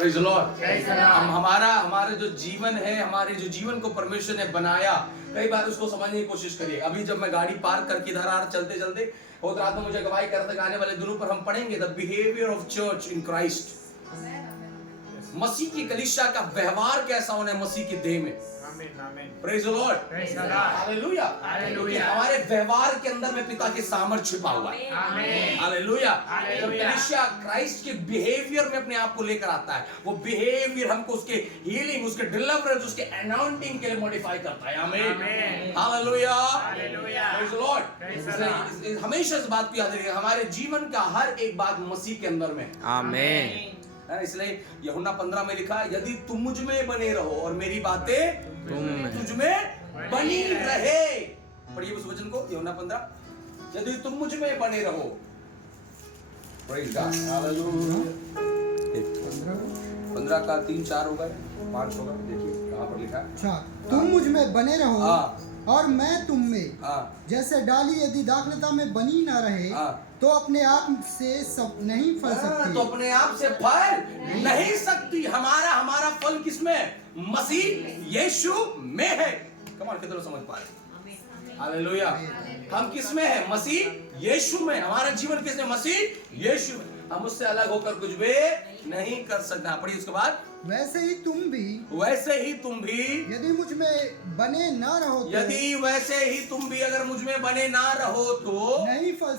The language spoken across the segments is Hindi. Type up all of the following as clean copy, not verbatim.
Praise the Lord. हमारा जो जीवन है, हमारे जो जीवन को परमेश्वर ने बनाया, कई बार उसको समझने की कोशिश करिए। अभी जब मैं गाड़ी पार्क करके इधर आ चलते चलते बहुत रात में मुझे गवाही करते आने वाले दिनों पर हम पढ़ेंगे the behaviour of church in Christ. Masih की कलीसिया का व्यवहार कैसा होना है मसीह की देह में। Praise the Lord, hallelujah. हमारे व्यवहार के अंदर में पिता की सामर्थ छिपा हुआ है। हालेलुया। जब कलीसिया क्राइस्ट के बिहेवियर में अपने आप को लेकर आता है, वो बिहेवियर हमको उसके हीलिंग, उसके डिलीवरेंस, उसके अनाउंटिंग के लिए मॉडिफाई करता है। आमीन, हालेलुया, प्रेज द लॉर्ड। हमेशा इस बात को याद रखिएगा, हमारे जीवन का हर एक बात मसीह के अंदर में। आमीन। इसलिए यूहन्ना 15 में लिखा, यदि तुम मुझ में बने रहो और मेरी बातें तुझ में बनी रहे। पढ़िए उस वचन को, यूहन्ना 15, यदि तुम मुझ में बने रहो। Praise God, hallelujah. 15 का 3 4 होगा, 5 होगा, देखिए कहां पर लिखा है। अच्छा, तुम मुझ में बने रहो और मैं तुम में। जैसे डाली यदि दाखलता में बनी ना रहे तो अपने आप से सब नहीं फल सकती। तो अपने आप से फल नहीं सकती। हमारा फल किसमें? मसीह यीशु में है। कमाल, कितने लोग समझ पा रहे? हालेलुया। हम किसमें है? मसीह यीशु में। हमारा जीवन किसमें? मसीह यीशु में। हम उससे अलग होकर कुछ भी नहीं कर सकता। पढ़िए उसके बाद, वैसे ही तुम भी यदि मुझ में बने ना रहो तो, यदि वैसे ही तुम भी अगर मुझ में बने ना रहो तो नहीं फल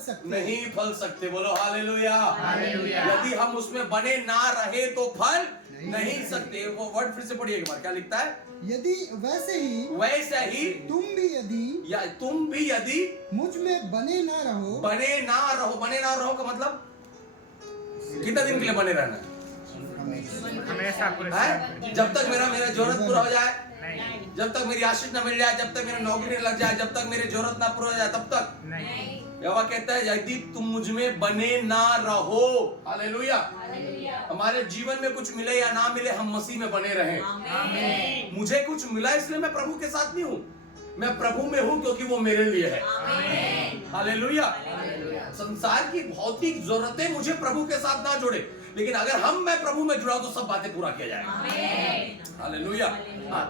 सकते। बोलो हालेलुया। यदि हम उसमें बने ना रहे तो फल नहीं सकते। वो वर्ड फिर से पढ़िए एक बार, क्या लिखता है? यदि वैसे ही तुम भी यदि मुझ में बने ना रहो का मतलब कितना दिन के लिए बने रहना? हमेशा है? जब तक मेरा जरूरत पूरा हो जाए, जब तक मेरी आशीष ना मिल जाए, जब तक मेरा नौकरी लग जाए, जब तक मेरी जरूरत ना पूरा हो जाए, तब तक नहीं। यहोवा कहता है यदि तुम मुझ में बने ना रहो। हालेलुया। हमारे जीवन में कुछ मिले या ना मिले, हम मसीह में बने रहें। मुझे कुछ मिला इसलिए मैं प्रभु के साथ नहीं हूं, मैं प्रभु में हूं क्योंकि वो मेरे लिए है। हालेलुया। संसार की भौतिक जरूरतें मुझे प्रभु के साथ ना जोड़े, लेकिन अगर मैं प्रभु में जुड़ा तो सब बातें पूरा किया जाएगा। हालेलुया।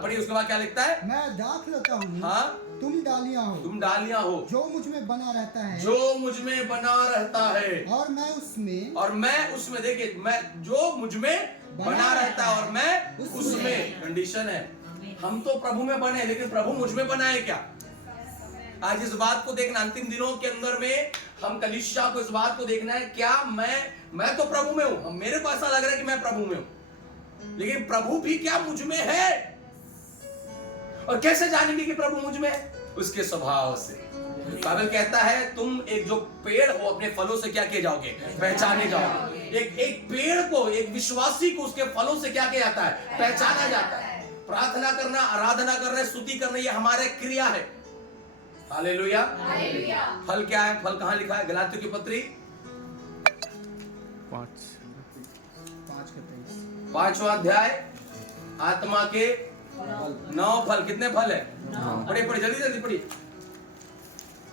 पढ़िए उसके बाद क्या लिखता है? मैं दाखलता हूँ, तुम डालियां हो, जो मुझ में बना रहता है और मैं उसमें। देखिए, मैं जो मुझ में बना रहता है और मैं उसमें। कंडीशन है, हम तो प्रभु में बने, लेकिन प्रभु मुझ में बना है क्या? आज इस बात को देखना, अंतिम दिनों के अंदर में हम कलीसिया को इस बात को देखना है, क्या मैं तो प्रभु में हूं। मेरे को ऐसा लग रहा है कि मैं प्रभु में हूं, लेकिन प्रभु भी क्या मुझ में है? और कैसे जानेंगे कि प्रभु मुझ में है? उसके स्वभाव से। बाइबल कहता है तुम एक जो पेड़ हो अपने फलों से क्या किए जाओगे? पहचाने जाओगे। एक पेड़ को, एक विश्वासी को उसके फलों से क्या किया जाता है? पहचाना जाता है। प्रार्थना करना, आराधना करना, स्तुति करना, ये हमारे क्रिया है। हालेलुया। फल क्या है? फल कहां लिखा है? गलातियों की पत्री 5वां अध्याय, आत्मा के 9 फल। कितने फल है? पढ़िए जल्दी पढ़िए।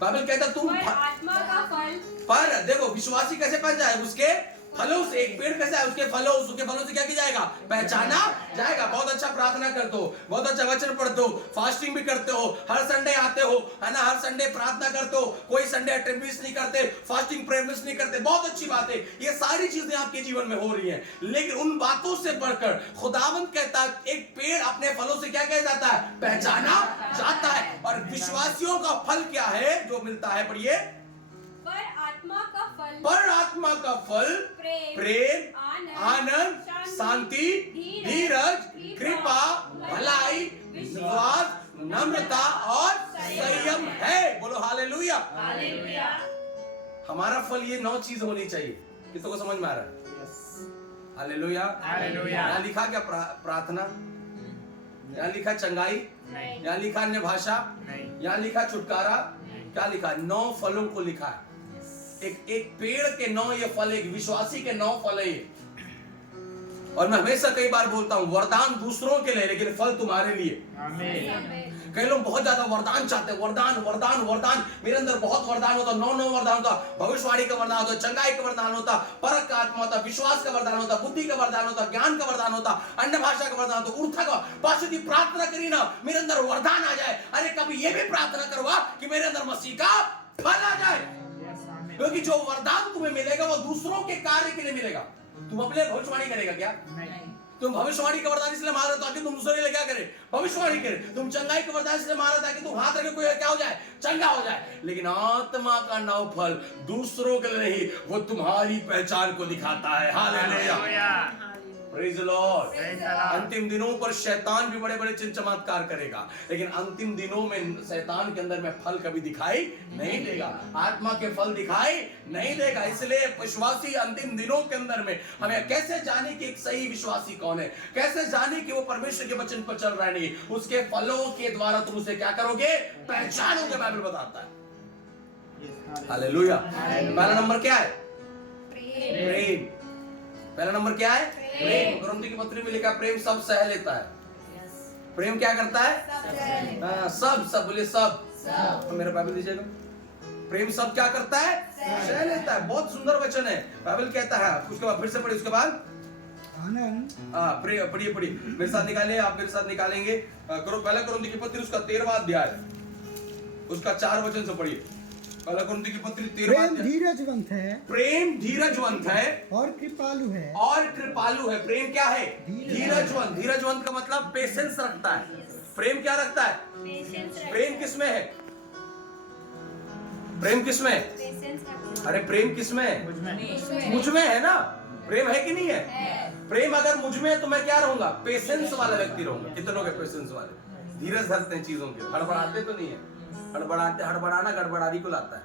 बाइबल कहता तुम आत्मा का फल, पर देखो विश्वासी कैसे पहचाना जाए? उसके फलों से। एक पेड़ कैसे है? उसके फलों से क्या किया जाएगा? पहचाना जाएगा। बहुत अच्छा प्रार्थना करते हो, बहुत अच्छा वचन पढ़ते हो, फास्टिंग भी करते हो, हर संडे आते हो, है ना, हर संडे प्रार्थना करते हो, कोई संडे अटेंड मिस नहीं करते, फास्टिंग प्रेयर मिस नहीं करते, बहुत अच्छी बात है। ये सारी चीजें आपके जीवन में हो रही हैं, लेकिन उन बातों से बढ़कर खुदावंद कहता है एक पेड़ अपने फलों से क्या किया जाता है? पहचाना जाता है। और विश्वासियों का फल क्या है जो मिलता है? पढ़िए, पर आत्मा का फल प्रेम, आनंद, शांति, धीरज, कृपा, भलाई, विश्वास, नम्रता और संयम है। बोलो हालेलुया। हमारा फल ये 9 चीज होनी चाहिए। किसको समझ में आ रहा है? हालेलुया। यहाँ लिखा क्या? प्रार्थना। यहाँ लिखा चंगाई। यहाँ लिखा अन्य भाषा। यहाँ लिखा छुटकारा। क्या लिखा? 9 फलों को लिखा है। एक पेड़ के 9 ये फल, एक विश्वासी के 9 फल है। और मैं हमेशा कई बार बोलता हूं, वरदान दूसरों के लिए, लेकिन फल तुम्हारे लिए। कई लोग बहुत ज्यादा वरदान चाहते हैं, वरदान वरदान वरदान। मेरे अंदर बहुत वरदान होता, 9 वरदान होता, भविष्यवाणी का वरदान होता, चंगाई का वरदान होता, परख का आत्मा होता, विश्वास का वरदान होता, बुद्धि का वरदान होता, ज्ञान का वरदान होता, अन्य भाषा का वरदान होता, उर्था का। पास की प्रार्थना करी ना, मेरे अंदर वरदान आ जाए। अरे कभी ये भी प्रार्थना करवा कि मेरे अंदर मसीह का फल आ जाए, क्योंकि जो वरदान तुम्हें मिलेगा वो दूसरों के कार्य के लिए मिलेगा। तुम अपने भविष्यवाणी करेगा क्या? तुम भविष्यवाणी का वरदान इसलिए मारा ताकि तुम दूसरे के लिए क्या करे? भविष्यवाणी करे। तुम चंगाई का वरदान इसलिए मारा ताकि तुम हाथ रखे कोई क्या हो जाए? चंगा हो जाए। लेकिन आत्मा का नव फल दूसरों के लिए नहीं, वो तुम्हारी पहचान को दिखाता है। Hallelujah, praise the Lord. अंतिम दिनों पर शैतान भी बड़े बड़े चिन्ह चमत्कार करेगा, लेकिन अंतिम दिनों में शैतान के अंदर में फल कभी दिखाई नहीं देगा, आत्मा के फल दिखाई नहीं देगा। इसलिए विश्वासी अंतिम दिनों के अंदर में हमें कैसे जाने कि एक सही विश्वासी कौन है, कैसे जाने कि वो परमेश्वर के वचन पर चल रहा है? नहीं, उसके फलों के द्वारा तुम उसे क्या करोगे? पहचानोगे। बाइबल बताता है। हालेलुया। पहला नंबर क्या है? प्रेम। पहला नंबर क्या है? प्रेम। कुरिन्थियों की पत्री में लिखा प्रेम सब सह लेता है। प्रेम क्या करता है? सब बोले सब। तो मेरा बाइबल दीजिएगा। प्रेम सब क्या करता है? सह लेता है। बहुत सुंदर वचन है। बाइबल कहता है, उसके बाद फिर से पढ़िए, उसके बाद पढ़िए मेरे साथ निकालिए, आप मेरे साथ निकालेंगे। पहला कुरिन्थियों की पत्री उसका 13वां अध्याय, उसका 4 वचन से पढ़िए। पहला कुरिन्थियों की पत्री 13वां अध्याय। धीरजवंत है, प्रेम धीरजवंत है और कृपालु है। और कृपालु है। प्रेम क्या है? धीरजवंत। धीरजवंत का मतलब पेशेंस रखता है। प्रेम क्या रखता है? प्रेम किसमें है? प्रेम किसमें है? अरे प्रेम किसमें है? मुझ में है ना। प्रेम है कि नहीं है? प्रेम अगर मुझ में है तो मैं क्या रहूंगा? पेशेंस वाला व्यक्ति रहूंगा। कितने लोग हैं पेशेंस वाले? धीरज धरते हैं चीजों के, हड़बड़ाते तो नहीं है। हड़बड़ाना गड़बड़ारी को लाता है।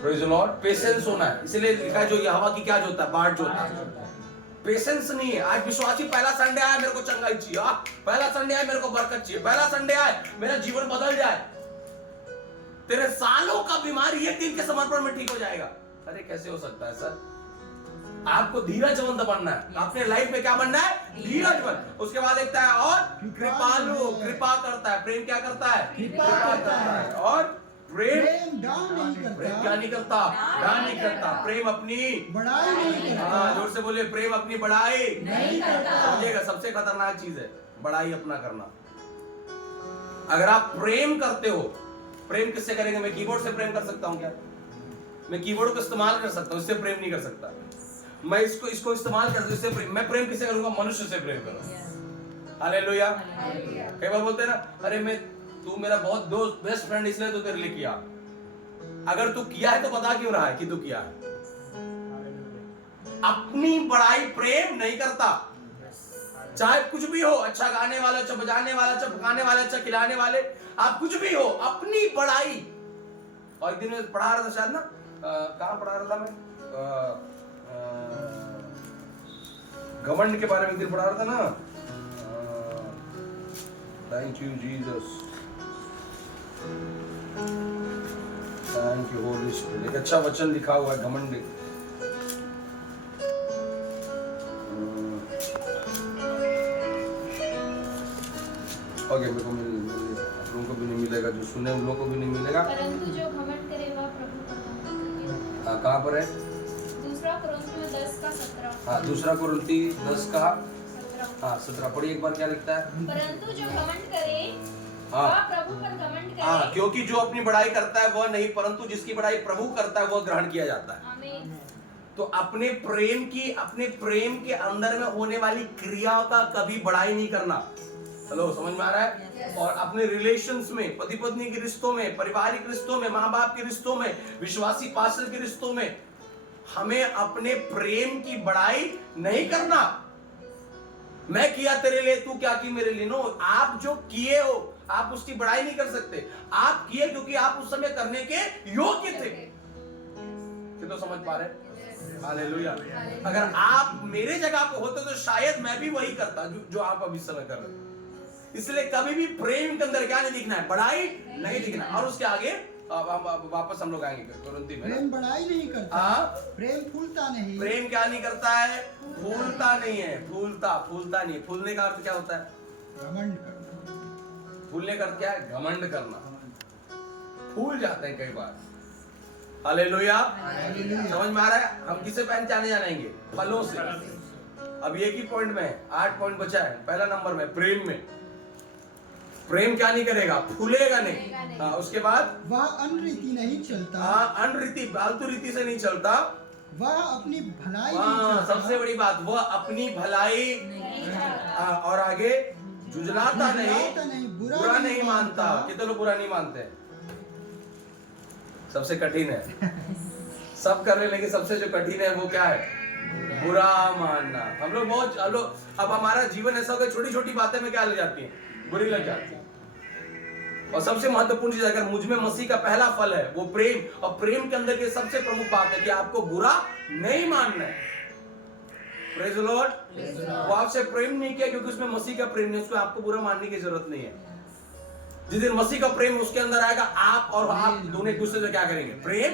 Praise the Lord. पेशेंस होना है। इसलिए लिखा है जो यहोवा की क्या जोता है? बाट जोता है। पेशेंस नहीं है। आज विश्वासी पहला संडे आया मेरे को चंगाई चाहिए, पहला संडे आया मेरे को बरकत चाहिए, पहला संडे आया मेरा जीवन बदल जाए। तेरे सालों का बीमारी एक दिन के समर्पण में ठीक हो जाएगा। अरे कैसे हो सकता है सर? आपको धीरजवंत बनना है। अपने लाइफ में क्या बनना है? धीरजवंत। उसके बाद देखता है और कृपालु, कृपा करता है। प्रेम क्या करता है? कृपा करता है। और प्रेम क्या नहीं करता? दान नहीं करता। प्रेम अपनी बड़ाई नहीं करता। जोर से बोलिए, प्रेम अपनी बड़ाई नहीं करता। समझिएगा, सबसे खतरनाक चीज है बड़ाई अपना करना। अगर आप प्रेम करते हो, प्रेम किससे करेंगे? मैं कीबोर्ड से प्रेम कर सकता हूं क्या? मैं कीबोर्ड को इस्तेमाल कर सकता हूं, इससे प्रेम नहीं कर सकता। मैं इसको इस्तेमाल कर, इससे प्रेम। मैं प्रेम किससे करूंगा? मनुष्य से प्रेम करूंगा। हालेलुया। कई बार बोलते हैं ना, अरे तू मेरा बहुत दोस्त बेस्ट फ्रेंड इसलिए तो तेरे लिए किया। अगर तू किया है तो बता क्यों रहा है कि तू किया है? अपनी बड़ाई प्रेम नहीं करता। चाहे कुछ भी हो, अच्छा गाने वाला, अच्छा बजाने वाला, अच्छा पकाने वाला, अच्छा खिलाने वाले, आप कुछ भी हो, अपनी बड़ाई। और एक दिन में पढ़ा रहा था शायद ना, कहां पढ़ा रहा था मैं? घमंड के बारे में एक दिन पढ़ा रहा था ना। Thank you Jesus, thank you Holi spirit. एक अच्छा वचन लिखा हुआ है घमंड। ओके, मेरे को आप लोगों को भी नहीं मिलेगा, जो सुने उन लोगों को भी नहीं मिलेगा। परंतु जो घमंड करे वह प्रभु पर घमंड करे। हाँ, कहाँ पर है? दूसरा कुरिन्थियों 10 का 17। हाँ, दूसरा कुरिन्थियों 10 का 17 पढ़िए एक बार, क्या लिखता है? परंतु जो घमंड करे हाँ। वह प्रभु पर घमंड करे। हाँ, क्योंकि जो अपनी बड़ाई करता है वह नहीं, परंतु जिसकी बड़ाई प्रभु करता है वह ग्रहण किया जाता है। आमीन। तो अपने प्रेम के अंदर में होने वाली क्रिया का कभी बड़ाई नहीं करना। हेलो, समझ में आ रहा है? और अपने रिलेशंस में, पति पत्नी के रिश्तों में, पारिवारिक रिश्तों में, माँ बाप के रिश्तों में, विश्वासी पास्टर के रिश्तों में हमें अपने प्रेम की बड़ाई नहीं करना। मैं किया तेरे लिए, तू क्या की मेरे लिए। नो, आप जो किए हो आप उसकी बड़ाई नहीं कर सकते। आप किए क्योंकि आप उस समय करने के योग्य थे। तो समझ पा रहे? हालेलुया। अगर आप मेरे जगह पे होते तो शायद मैं भी वही करता जो आप अभी समय कर रहे हैं। इसलिए कभी भी प्रेम के अंदर क्या नहीं दिखना है? बड़ाई नहीं दिखना। और उसके आगे वापस हम लोग आएंगे कुरिन्थियों में। प्रेम बड़ाई नहीं करता। प्रेम फूलता नहीं। प्रेम क्या नहीं करता है? फूलता नहीं है। फूलता नहीं है। फूलने का अर्थ क्या होता है? घमंड करता। फूलने का अर्थ क्या है? घमंड करना। फूल जाते हैं कई बार। हालेलुया। समझ में आ रहा है? हम किसे पहचाने जानेंगे? फलों से। अब एक ही पॉइंट में है, 8 पॉइंट बचा है। पहला नंबर में प्रेम में। प्रेम क्या नहीं करेगा? फूलेगा नहीं। हाँ, उसके बाद वह अनरीति नहीं चलता। हाँ, अनरीति, फालतू रीति से नहीं चलता। वह अपनी भलाई नहीं हाँ, चाहता। सबसे बड़ी बात, वह अपनी भलाई हाँ, और आगे जुझलाता नहीं, बुरा नहीं मानता। कितने लोग बुरा नहीं मानते हैं? सबसे कठिन है। सब कर रहे, लेकिन सबसे जो कठिन है वो क्या है? बुरा मानना। हम लोग अब हमारा जीवन ऐसा होगा, छोटी छोटी बातें में क्या लग जाती है? बुरी लग जाती है। और सबसे महत्वपूर्ण चीज, अगर मुझ में मसीह का पहला फल है वो प्रेम, और प्रेम के अंदर की सबसे प्रमुख बात है कि आपको बुरा नहीं मानना है। Praise the Lord. वो आपसे प्रेम नहीं किया क्योंकि उसमें मसीह का प्रेम नहीं, उसको आपको बुरा मानने की जरूरत नहीं है। जिस दिन मसीह का प्रेम उसके अंदर आएगा, आप और आप दोनों एक दूसरे से क्या करेंगे? प्रेम।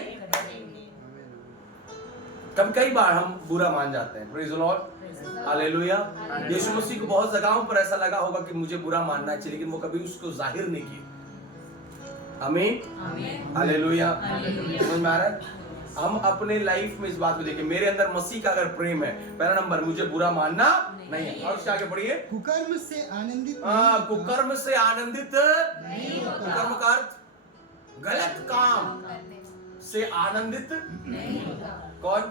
तब कई बार हम बुरा मान जाते हैं। Praise the Lord. हालेलुया। यीशु मसीह को बहुत जगहों पर ऐसा लगा होगा कि मुझे बुरा मानना चाहिए, लेकिन वो कभी उसको जाहिर नहीं किया। आमीन। हालेलुया। समझ में आ रहा है? हम अपने लाइफ में इस बात को देखें, मेरे अंदर मसीह का अगर प्रेम है, पहला नंबर, मुझे बुरा मानना नहीं है। और उसके आगे पढ़िए, कुकर्म से आनंदित कुकर्म से आनंदित नहीं होता। कुकर्म का अर्थ गलत काम से आनंदित नहीं होता। कौन?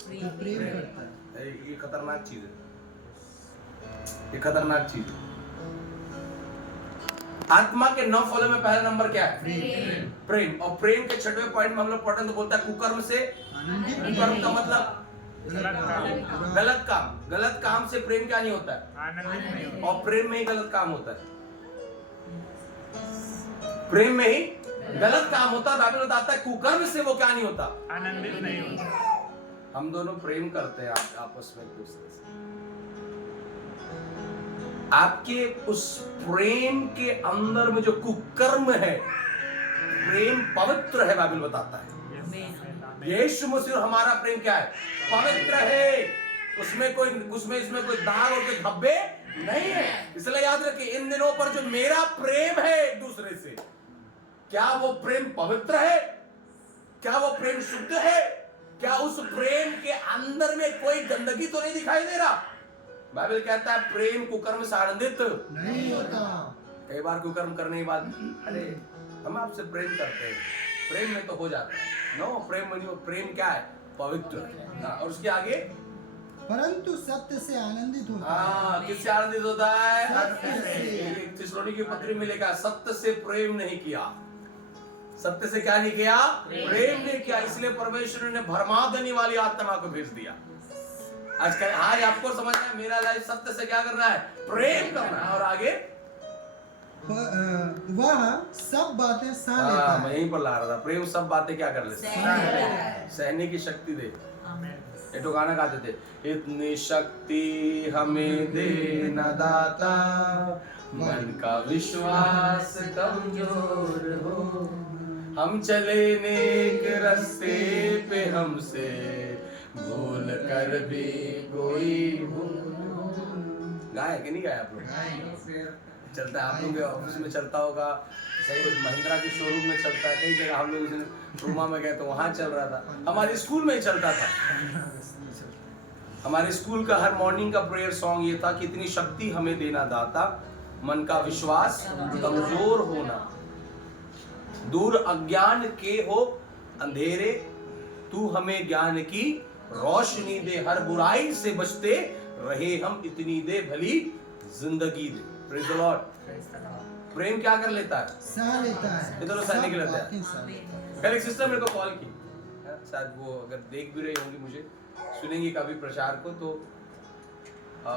प्रेम करता है। ये खतरनाक चीज है, ये खतरनाक चीज है। आत्मा के 9 फलों में पहला नंबर क्या है? प्रेम। और प्रेम के 6वें पॉइंट में हम लोग पढ़ते हैं तो बोलता है कुकर्म से। कुकर्म का मतलब गलत काम। गलत काम से प्रेम क्या नहीं होता है? और प्रेम में ही गलत काम होता है। प्रेम में ही गलत काम होता है। बाइबल बताता है कुकर्म से वो क्या नहीं होता? आनंदित नहीं होता। हम दोनों प्रेम करते हैं आपस में एक दूसरे से। आपके उस प्रेम के अंदर में जो कुकर्म है, प्रेम पवित्र है। बाइबल बताता है यीशु मसीह और हमारा प्रेम क्या है? पवित्र है। उसमें कोई दाग और कोई धब्बे नहीं है। इसलिए याद रखिए, इन दिनों पर जो मेरा प्रेम है एक दूसरे से, क्या वो प्रेम पवित्र है? क्या वो प्रेम शुद्ध है? क्या उस प्रेम के अंदर में कोई गंदगी तो नहीं दिखाई दे रहा? बाइबल कहता है प्रेम कुकर्म से आनंदित नहीं होता। कई बार कुकर्म करने के बाद, अरे हम आपसे प्रेम करते हैं, प्रेम में तो हो जाता है। नो, प्रेम में नहीं। प्रेम क्या है? पवित्र। और उसके आगे, परंतु सत्य से आनंदित होता है। किससे आनंदित होता है? सत्य से। थिस्सलुनीकी की पत्री में लिखा है, सत्य से प्रेम नहीं किया। सत्य से क्या नहीं किया? प्रेम नहीं किया। इसलिए परमेश्वर ने भरमा देने वाली आत्मा को भेज दिया। आज आपको समझना है, मेरा लाइफ सत्य से क्या करना है? प्रेम करना है। और आगे, वह सब बातें सह लेता है। मैं यहीं पर ला रहा था। प्रेम सब बातें क्या कर लेता है? सहने की शक्ति दे। ये तो गाना गाते थे, इतनी शक्ति हमें दे न दाता, मन का विश्वास कमजोर हो, हम चले नेक रास्ते पे, हमसे भूल कर भी कोई गाया कि नहीं गाया? आप लोग चलता है, आप लोग के ऑफिस में चलता होगा, सही महिंद्रा के शोरूम में चलता है, कई जगह हम लोग रूमा में गए तो वहां चल रहा था। हमारे स्कूल में ही चलता था। हमारे स्कूल का हर मॉर्निंग का प्रेयर सॉन्ग ये था कि इतनी शक्ति हमें देना दाता, मन का विश्वास कमजोर होना, दूर अज्ञान के हो अंधेरे, तू हमें ज्ञान की रोशनी दे, हर बुराई से बचते रहे हम, इतनी दे भली जिंदगी दे। Praise the Lord. प्रेम क्या कर लेता है? सह लेता है। ये दोनों सहने के लेते हैं। बातें सह लेता है। कल एक सिस्टर मेरे को कॉल की, शायद वो अगर देख भी रही होंगी, मुझे सुनेंगी कभी प्रचार को, तो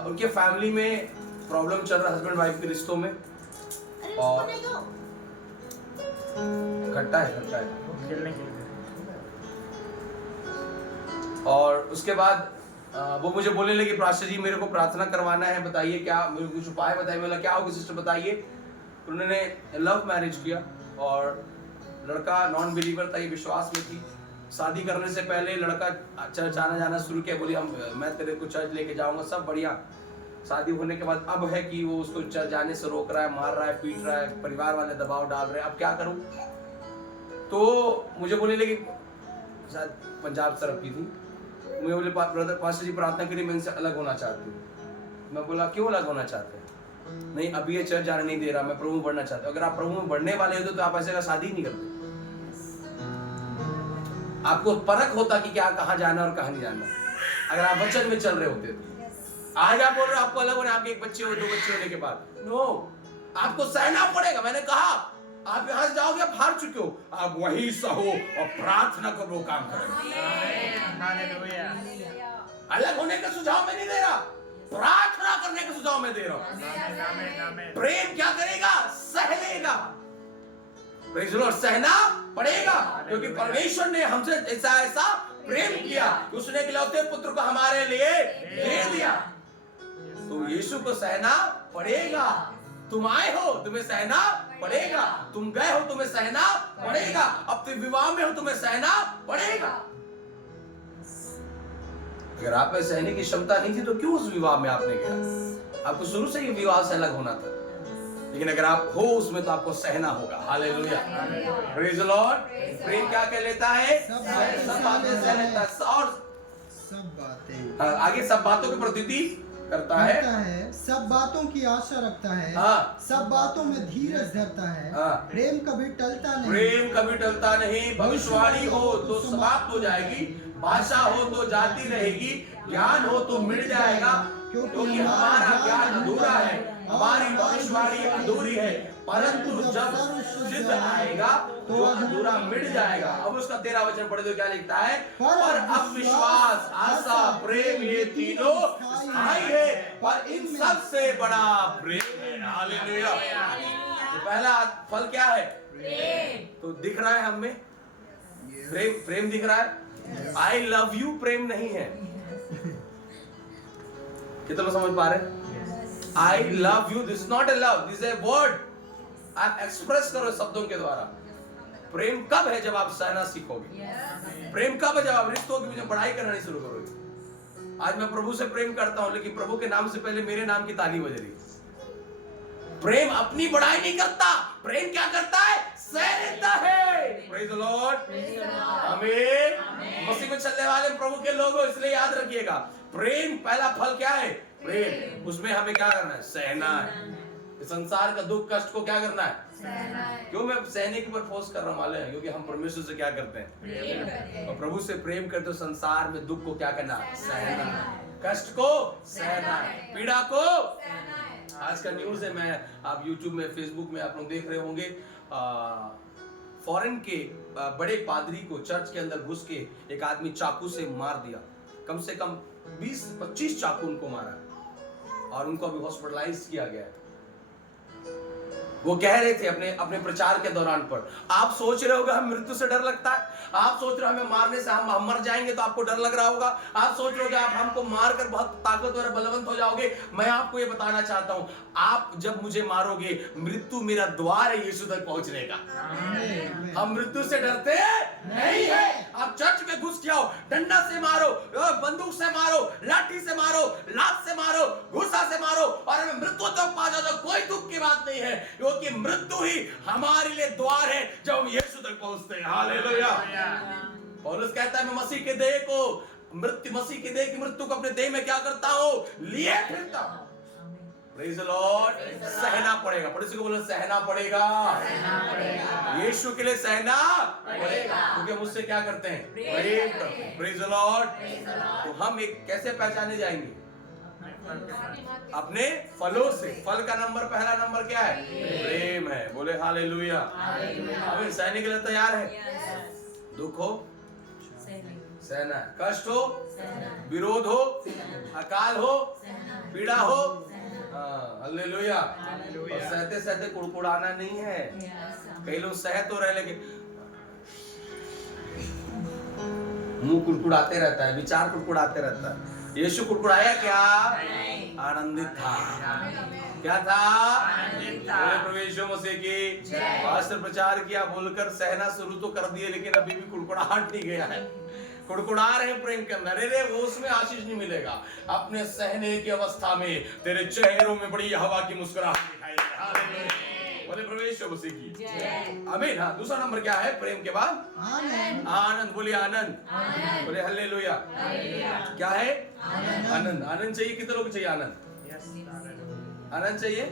उनके फैमिली में प्रॉब्लम चल रहा है, हस्बैंड वाइफ के रिश्तों में, और खट्टा है खेलने के लिए। और उसके बाद वो मुझे बोलने लगी, पास्टर जी मेरे को प्रार्थना करवाना है, बताइए क्या, मेरे को कुछ उपाय बताइए। बोला क्या होगा सिस्टर बताइए। तो उन्होंने लव मैरिज किया और लड़का नॉन बिलीवर था, ये विश्वास में थी। शादी करने से पहले लड़का चर्च आना जाना शुरू किया, बोली मैं तेरे को चर्च लेके जाऊंगा, सब बढ़िया। शादी होने के बाद अब है कि वो उसको जाने से रोक रहा है, मार रहा है, पीट रहा है, परिवार वाले दबाव डाल रहे हैं, अब क्या करूं? तो मुझे बोले लगी, शायद पंजाब तरफ की थी, मुझे बोले ब्रदर पास्टर जी प्रार्थना करिए, मैं इनसे अलग होना चाहती हूँ। मैं बोला क्यों अलग होना चाहते हैं? नहीं अभी ये चर्च जाने नहीं दे रहा, मैं प्रभु में बढ़ना चाहता हूँ। अगर आप प्रभु में बढ़ने वाले होते तो आप ऐसे का शादी नहीं करते। आपको परख होता कि क्या कहाँ जाना और कहाँ नहीं जाना, अगर आप वचन में चल रहे होते तो। आज आप बोल रहे हो आपको अलग होने, आपके एक बच्चे हो, 2 बच्चे होने के बाद, नो, आपको सहना पड़ेगा। मैंने कहा आप यहां से जाओगे, आप हार चुके हो, आप वहीं सहो और प्रार्थना करो, काम करो। हालेलुया। हालेलुया। अलग होने का सुझाव मैं नहीं दे रहा, प्रार्थना करने का सुझाव मैं दे रहा हूं। आमेन, आमेन, आमेन। प्रेम क्या करेगा? सह लेगा। प्रेज़ द लॉर्ड, सहना पड़ेगा, क्योंकि परमेश्वर ने हमसे ऐसा ऐसा प्रेम किया, उसने इकलौते पुत्र को हमारे लिए दे दिया। तो यीशु को सहना पड़ेगा। तुम आए हो, तुम्हें सहना पड़ेगा। तुम गए हो, तुम्हें सहना पड़ेगा। अब तुम विवाह में हो, तुम्हें सहना पड़ेगा। अगर आप में सहने की क्षमता नहीं थी तो क्यों उस विवाह में आपने गया? आपको शुरू से ही विवाह से अलग होना था, लेकिन अगर आप हो उसमें तो आपको सहना होगा। Hallelujah, praise the Lord. प्रेम क्या कह लेता है? सब बातें सह लेता है, और सब बातें आगे सब बातों की प्रतीति करता है, सब बातों की आशा रखता है, हाँ। सब बातों में धीरज धरता है, हाँ। प्रेम कभी टलता नहीं, प्रेम कभी टलता नहीं। भविष्यवाणी हो तो समाप्त हो जाएगी, भाषा हो तो जाती रहेगी, ज्ञान हो तो मिट जाएगा, क्योंकि हमारा ज्ञान अधूरा है, हमारी भविष्यवाणी अधूरी है, परंतु जब सिद्ध आएगा तो अधूरा मिट जाएगा। अब उसका 13 वचन पढ़े तो क्या लिखता है? पर अब विश्वास, आशा, प्रेम ये तीनों स्थायी है, पर इन सब से बड़ा प्रेम है। हालेलुया। तो पहला फल क्या है? प्रेम। तो दिख रहा है हमें, प्रेम, प्रेम दिख रहा है। आई लव यू प्रेम नहीं है। कितना समझ पा रहे? I love you, this not a love, this a word. आप एक्सप्रेस करो शब्दों के द्वारा। प्रेम कब है? जब आप सहना सीखोगे। प्रेम कब है? जब आप रिश्तों के बीच पढ़ाई करना नहीं शुरू करोगे। आज मैं प्रभु से प्रेम करता हूं, लेकिन प्रभु के नाम से पहले मेरे नाम की ताली बज रही है। प्रेम अपनी बढ़ाई नहीं करता, प्रेम क्या करता है? सह लेता है। प्रेज़ द लॉर्ड, आमीन। मसीह में चलने वाले प्रभु के लोग हो, इसलिए याद रखिएगा, प्रेम पहला फल क्या है? प्रेम। उसमें हमें क्या करना है? सहना है। इस संसार का दुख कष्ट को क्या करना है? सहना है। क्यों मैं सहने के ऊपर फोर्स कर रहा हूं? क्योंकि हम परमेश्वर से क्या करते हैं? प्रेम करते हैं। और प्रभु से प्रेम करते हो, संसार में दुख को क्या करना? सहना है। कष्ट को सहना है, पीड़ा को सहना है। आज का न्यूज है, मैं आप यूट्यूब में, फेसबुक में आप लोग देख रहे होंगे, फॉरेन के बड़े पादरी को चर्च के अंदर घुस के एक आदमी चाकू से मार दिया। कम से कम 20-25 चाकू उनको मारा और उनको अभी हॉस्पिटलाइज किया गया है। वो कह रहे थे अपने प्रचार के दौरान पर, आप सोच रहे होगे हमें मृत्यु से डर लगता है, आप सोच रहे हो हमें मारने से हम मर जाएंगे तो आपको डर लग रहा होगा, आप सोच रहे हो आप हमको मारकर बहुत ताकतवर बलवंत हो जाओगे। मैं आपको ये बताना चाहता हूं, आप जब मुझे मारोगे, मृत्यु मेरा द्वार है यीशु तक पहुंचने का। हम मृत्यु से डरते नहीं है। आप चर्च में घुस के आओ, डंडा से मारो, बंदूक से मारो, लाठी से मारो, लात से मारो, घुसा से मारो, और हमें मृत्यु तक पहुंचा दो, कोई दुख की बात नहीं है, क्योंकि मृत्यु ही हमारे लिए द्वार है जब हम यीशु तक पहुंचते हैं। हालेलुया। पौलुस कहता है मैं मसीह के देह को, मसीह के देह की मृत्यु को अपने देह में क्या करता हूं? लिए फिरता हूं। Praise the Lord. सहना पड़ेगा। पड़ोसी को बोलो सहना पड़ेगा। यीशु के लिए सहना पड़ेगा, क्योंकि मुझसे क्या करते हैं? प्रेम करते हैं। Praise the Lord. तो हम एक कैसे पहचाने जाएंगे? अपने फलों से। फल का नंबर, पहला नंबर क्या है? प्रेम है। बोले हालेलुया। हमें सहने के लिए तैयार है। दुख हो सहना है, कष्ट हो, विरोध हो, अकाल हो, पीड़ा हो, हालेलुया। और सहते सहते कुड़कुड़ाना नहीं है। कई लोग सह तो रहे लेकिन मुंह कुड़कुड़ाते रहता है, विचार कुड़कुड़ाते रहता है। यीशु कुड़कुड़ाया क्या? आनंदित था। क्या था? प्रभु यीशु मसीह की पास्टर प्रचार किया बोलकर सहना शुरू तो कर दिए, लेकिन अभी भी कुड़कुड़ाहट नहीं गया है। कुड़कुड़ा रहे हैं प्रेम के अंदर, अरे वो उसमें आशीष नहीं मिलेगा। अपने सहने की अवस्था में तेरे चेहरों में बड़ी हवा की मुस्कुराहट दिखाई दे। हालेलुया, बोले प्रभु यीशु मसीह की आमीन। हाँ, दूसरा नंबर क्या है प्रेम के बाद? आनंद। आनंद। बोलिए आनंद, बोले हालेलुया। क्या है? आनंद। आनंद चाहिए, कितने लोग चाहिए आनंद? आनंद चाहिए?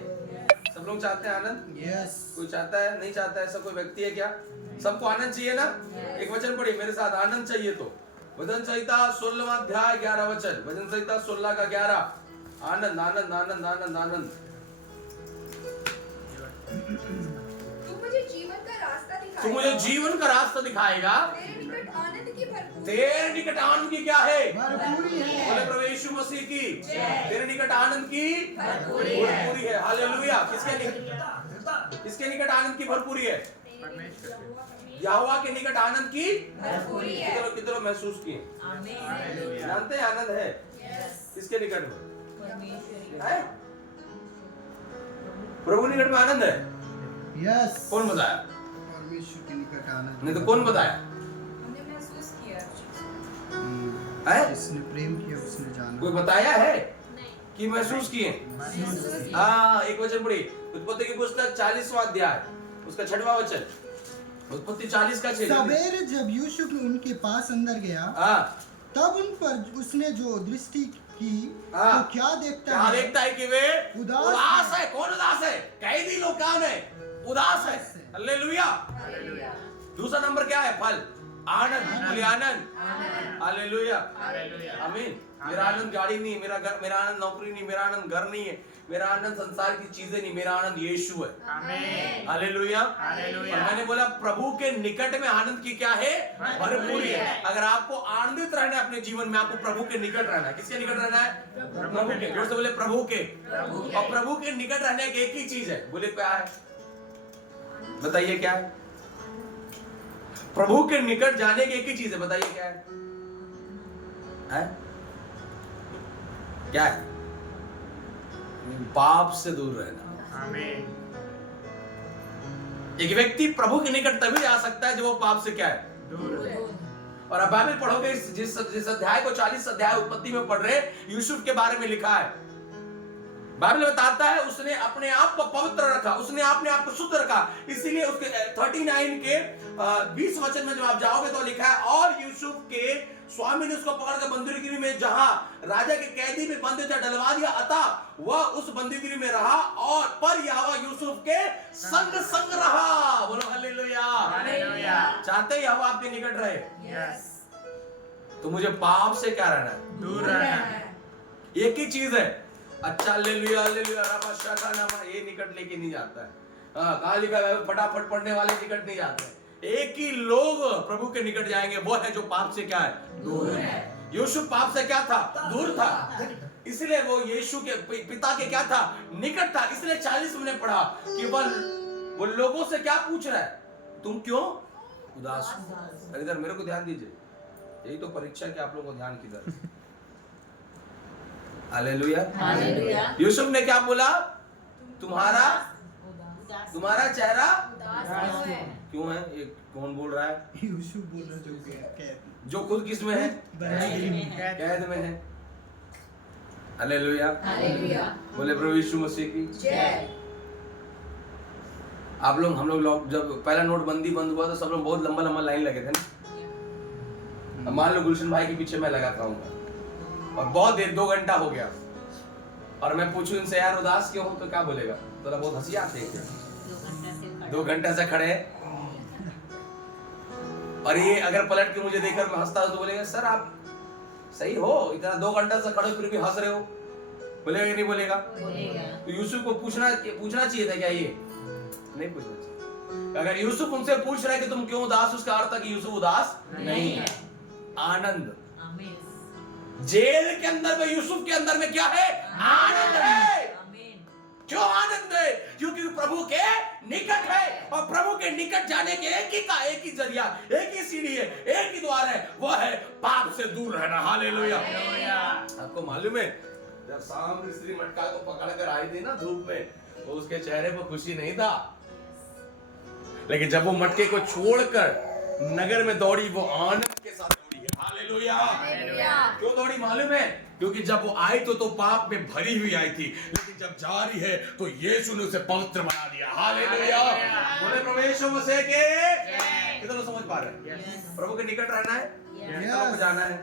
सब लोग चाहते हैं आनंद? यस। कोई चाहता है, नहीं चाहता है? ऐसा कोई व्यक्ति है क्या? सबको आनंद चाहिए ना? एक वचन पढ़िए मेरे साथ, आनंद चाहिए तो भजन संहिता 16वां अध्याय 11 वचन, भजन संहिता 16 का 11। आनंद आनंद आनंद आनंद आनंद। तू मुझे जीवन का रास्ता दिखाएगा। तू मुझे जीवन का रास्ता दिखाएगा। तेरे निकट आनंद की भरपूरी। तेरे निकट आनंद की क्या है? भरपूरी है। बोले प्रभु यीशु मसीह की। तेरे निकट आनंद की भरपूरी है। हालेलुया। किसके निकट आनंद की भरपूरी है? यहोवा के निकट आनंद की भरपूरी है। कितने लोग महसूस किए? जानते हैं आनंद है किसके निकट में? है? प्रभु निकट में आनंद है। यस। कौन बताया? परमेश्वर के निकट आनंद। नहीं तो कौन बताया? हमने महसूस किया। है? जिसने प्रेम किया उसने जाना। कोई बताया है नहीं। कि महसूस किए? महसूस किया। हाँ, एक वचन पढ़ी, उत्पत्ति की पुस्तक 40वां अध्याय उसका 6वां वचन, उत्पत्ति 40 का 6। सवेरे जब यूसुफ उनके पास अंदर गया, हाँ, तब उन पर उसने जो दृष्टि की, हाँ। तो क्या देखता क्या है? देखता है कि वे उदास उदास है। कौन उदास है? कैदी लोग कौन है? उदास है। हालेलुया। हालेलुया। दूसरा नंबर क्या है? फल। आनंद। बोलिए आनंद। आनंद। हालेलुया। हालेलुया। आमीन। मेरा आनंद गाड़ी नहीं, मेरा आनंद नौकरी नहीं, मेरा आनंद घर नहीं है, मेरा आनंद संसार की चीजें नहीं, मेरा आनंद यीशु है। आमीन। हालेलुया। हालेलुया। और मैंने बोला प्रभु के निकट में आनंद की क्या है? भरपूरी है। अगर आपको आनंदित रहना है अपने जीवन में, आपको प्रभु के निकट रहना है। किसके निकट रहना है? प्रभु के। जोर से बोले प्रभु के। और प्रभु के निकट रहने की एक ही चीज है। बोले क्या है? बताइए क्या है? प्रभु के निकट जाने की एक ही चीज है। बताइए क्या है? है? क्या है? पाप से दूर रहना। आमीन। एक व्यक्ति प्रभु के निकट तभी जा सकता है जब वो पाप से क्या है? दूर। और अब बाइबल पढ़ोगे, जिस अध्याय को 40 अध्याय उत्पत्ति में पढ़ रहे, यूसुफ के बारे में लिखा है। बाइबल बताता है उसने अपने आप को पवित्र रखा, उसने अपने आप को शुद्ध रखा। इसीलिए उसके 39 के 20 वचन में जब आप जाओगे तो लिखा है, और यूसुफ के स्वामी ने उसको पकड़कर बंदीगृह में, जहां राजा के कैदी में बंद थे, डलवा दिया। अतः वह उस बंदीगृह में रहा, और पर यहोवा यूसुफ के संग रहा। बोलो हालेलुया। हालेलुया। चाहते ही यहोवा आपके निकट रहे, यस। तो मुझे पाप से क्या रहना है? दूर रहना। एक ही चीज है। अच्छा, हालेलुया हालेलुया रामा शाखा नामा, ये निकट लेके नहीं जाता है। हाँ, कहाँ लिखा है? फटाफट पढ़ने वाले निकट नहीं जाते हैं। एक ही लोग प्रभु के निकट जाएंगे, वो है जो पाप से क्या है? दूर है। यूसुफ पाप से क्या था? दूर था। इसलिए वो यीशु के पिता के क्या था? निकट था। इसलिए 40 में पढ़ा कि वो लोगों से क्या पूछ रहा है? तुम क्यों उदास हो? इधर मेरे को ध्यान दीजिए, यही तो परीक्षा है कि आप लोगों को ध्यान किधर। हालेलुया। यूसुफ ने क्या बोला? तुम्हारा चेहरा उदास है। क्यों है? ये कौन बोल रहा है? यूसुफ बोल रहा जो कैद जो खुद किस में है? कैद में है। हालेलुया। हालेलुया। बोले प्रभु यीशु मसीह की जय। आप लोग, हम लोग जब पहला नोटबंदी बंद हुआ तो सब लोग बहुत लंबा लंबा लाइन लगे थे ना। अब मान लो गुलशन भाई के पीछे मैं लगा था और बहुत देर, 2 घंटा हो गया, और मैं पूछूं इनसे यार उदास क्यों हो, तो क्या बोलेगा? तो बहुत हंसी आती है। 2 घंटे से खड़े हैं, और ये अगर पलट के मुझे देखकर मैं हंसता हूं तो बोलेगा सर आप सही हो, इतना 2 घंटा से खड़े फिर भी हंस रहे हो। बोलेगा कि नहीं बोलेगा? तो यूसुफ को पूछना चाहिए था क्या? ये नहीं पूछना चाहिए। अगर यूसुफ उनसे पूछ रहा है कि तुम क्यों उदास, उसका अर्थ है कि यूसुफ उदास नहीं है। आनंद। जेल के अंदर में, यूसुफ के अंदर में क्या है? आनंद है। क्यों आनंद है? क्योंकि प्रभु के निकट है, और प्रभु के निकट जाने के एक ही जरिया, एक ही सीढ़ी है, एक ही द्वार है, वह है पाप से दूर रहना। हालेलुया। आपको मालूम है जब सामने स्त्री मटका को पकड़ कर आई थी ना धूप में, वो उसके चेहरे पर खुशी नहीं था, लेकिन जब वो मटके को छोड़कर नगर में दौड़ी, वो आनंद के साथ दौड़ी है। हालेलुया। हालेलुया। हालेलुया। क्यों थोड़ी मालूम है? क्योंकि जब वो आई तो पाप में भरी हुई आई थी, लेकिन जब जा रही है तो यीशु ने उसे पवित्र बना दिया। हालेलुया। बोले प्रभु यीशु मसीह के कितना लोग समझ पा रहे हैं? प्रभु के निकट रहना है, कितना लोग को जाना है?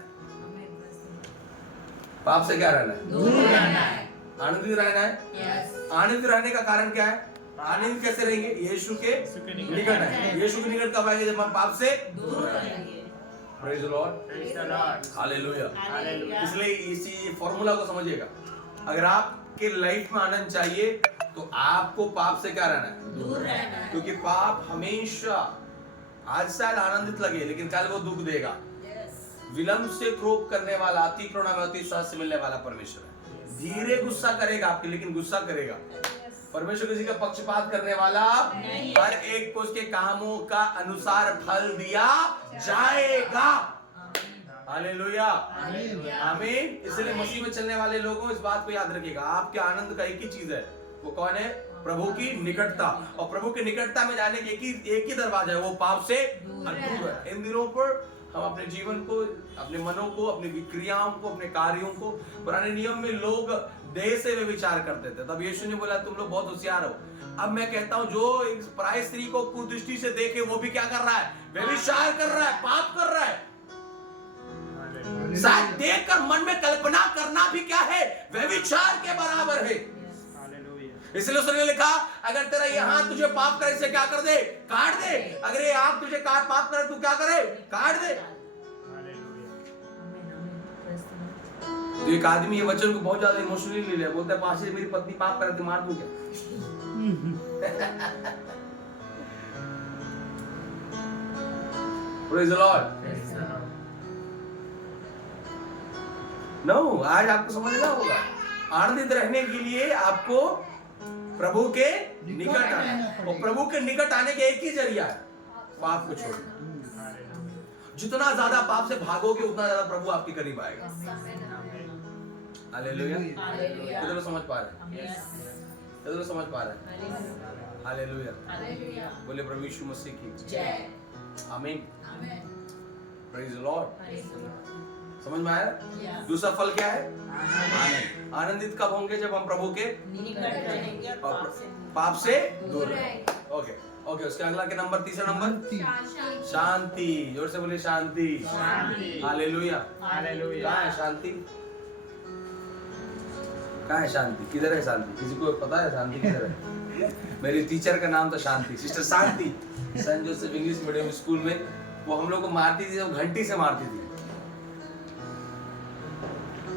पाप से क्या रहना है? दूर रहना है। आनंदित रहना है। यस। आनंदित रहने का कारण क्या है? आनंदित कैसे रहेंगे? यीशु के निकट है। यीशु के निकट कब आएंगे? जब हम पाप से दूर रहेंगे। Praise the Lord, Praise the Lord. Hallelujah. Hallelujah. इसलिए इसी फॉर्मूला को समझिएगा। अगर आपके लाइफ में आनंद चाहिए तो आपको पाप से क्या रहना है? दूर रहना है। क्योंकि पाप हमेशा आज शायद आनंदित लगे लेकिन कल वो दुख देगा। यस। विलंब से क्रोध करने वाला, अति करुणा में अति सहज से मिलने वाला परमेश्वर है। धीरे गुस्सा करेगा आपके, लेकिन गुस्सा करेगा। परमेश्वर किसी का पक्षपात करने वाला नहीं। हर एक को उसके कामों का अनुसार फल दिया जाएगा। हालेलुया, आमीन। इसलिए मसीह में चलने वाले लोगों इस बात को याद रखिएगा, आपके आनंद का एक ही चीज है, वो कौन है? प्रभु की निकटता। और प्रभु की निकटता में जाने के एक ही दरवाजा है, वो पाप से दूर है। इन दिनों पर हम अपने जीवन को, अपने मनों को, अपनी क्रियाओं को, अपने कार्यों को, पुराने नियम में लोग देह से व्यभिचार करते थे, तब यीशु ने बोला तुम लोग बहुत होशियार हो। अब मैं कहता हूं जो एक पराई स्त्री को कुदृष्टि से देखे वो भी क्या कर रहा है? व्यभिचार कर रहा है, पाप कर रहा है। शायद देखकर मन में कल्पना करना भी क्या है? व्यभिचार के बराबर है। इसलिए उसने लिखा अगर तेरा ये हाथ तुझे पाप करे इसे क्या कर दे? काट दे। अगर ये आंख तुझे पाप करे तू क्या करे? काट दे। तो एक आदमी ये वचन को बहुत ज्यादा इमोशनली ले लिया, बोलता है पास मेरी पत्नी पाप करे तो मार दूं क्या? Praise the Lord. No, आज आपको समझना होगा, आनंदित रहने के लिए आपको प्रभु के निकट आना है। और प्रभु के निकट आने के एक ही जरिया है, पाप को छोड़ना। जितना ज्यादा पाप से भागोगे उतना ज्यादा प्रभु आपके करीब आएगा। हालेलुया। कितने लोग समझ पा रहे हैं? कितने लोग समझ पा रहे हैं? हालेलुया। बोले प्रभु यीशु मसीह की जय। आमीन। आमीन। Praise the Lord. समझ में आया? दूसरा फल क्या है? आनंद। आनंदित कब होंगे? जब हम प्रभु के निकट रहेंगे और पाप से दूर रहेंगे। Okay okay. उसके अगला के नंबर, तीसरा नंबर शांति। जोर से बोलिए शांति। शांति। हालेलुया। Hallelujah. कहाँ है शांति? कहाँ है शांति? किधर है शांति? किसी को पता है शांति किधर है? मेरी टीचर का नाम था Shanti, sister Shanti. Saint Joseph English medium school में वो हम लोग को मारती थी, वो घंटी से मारती थी।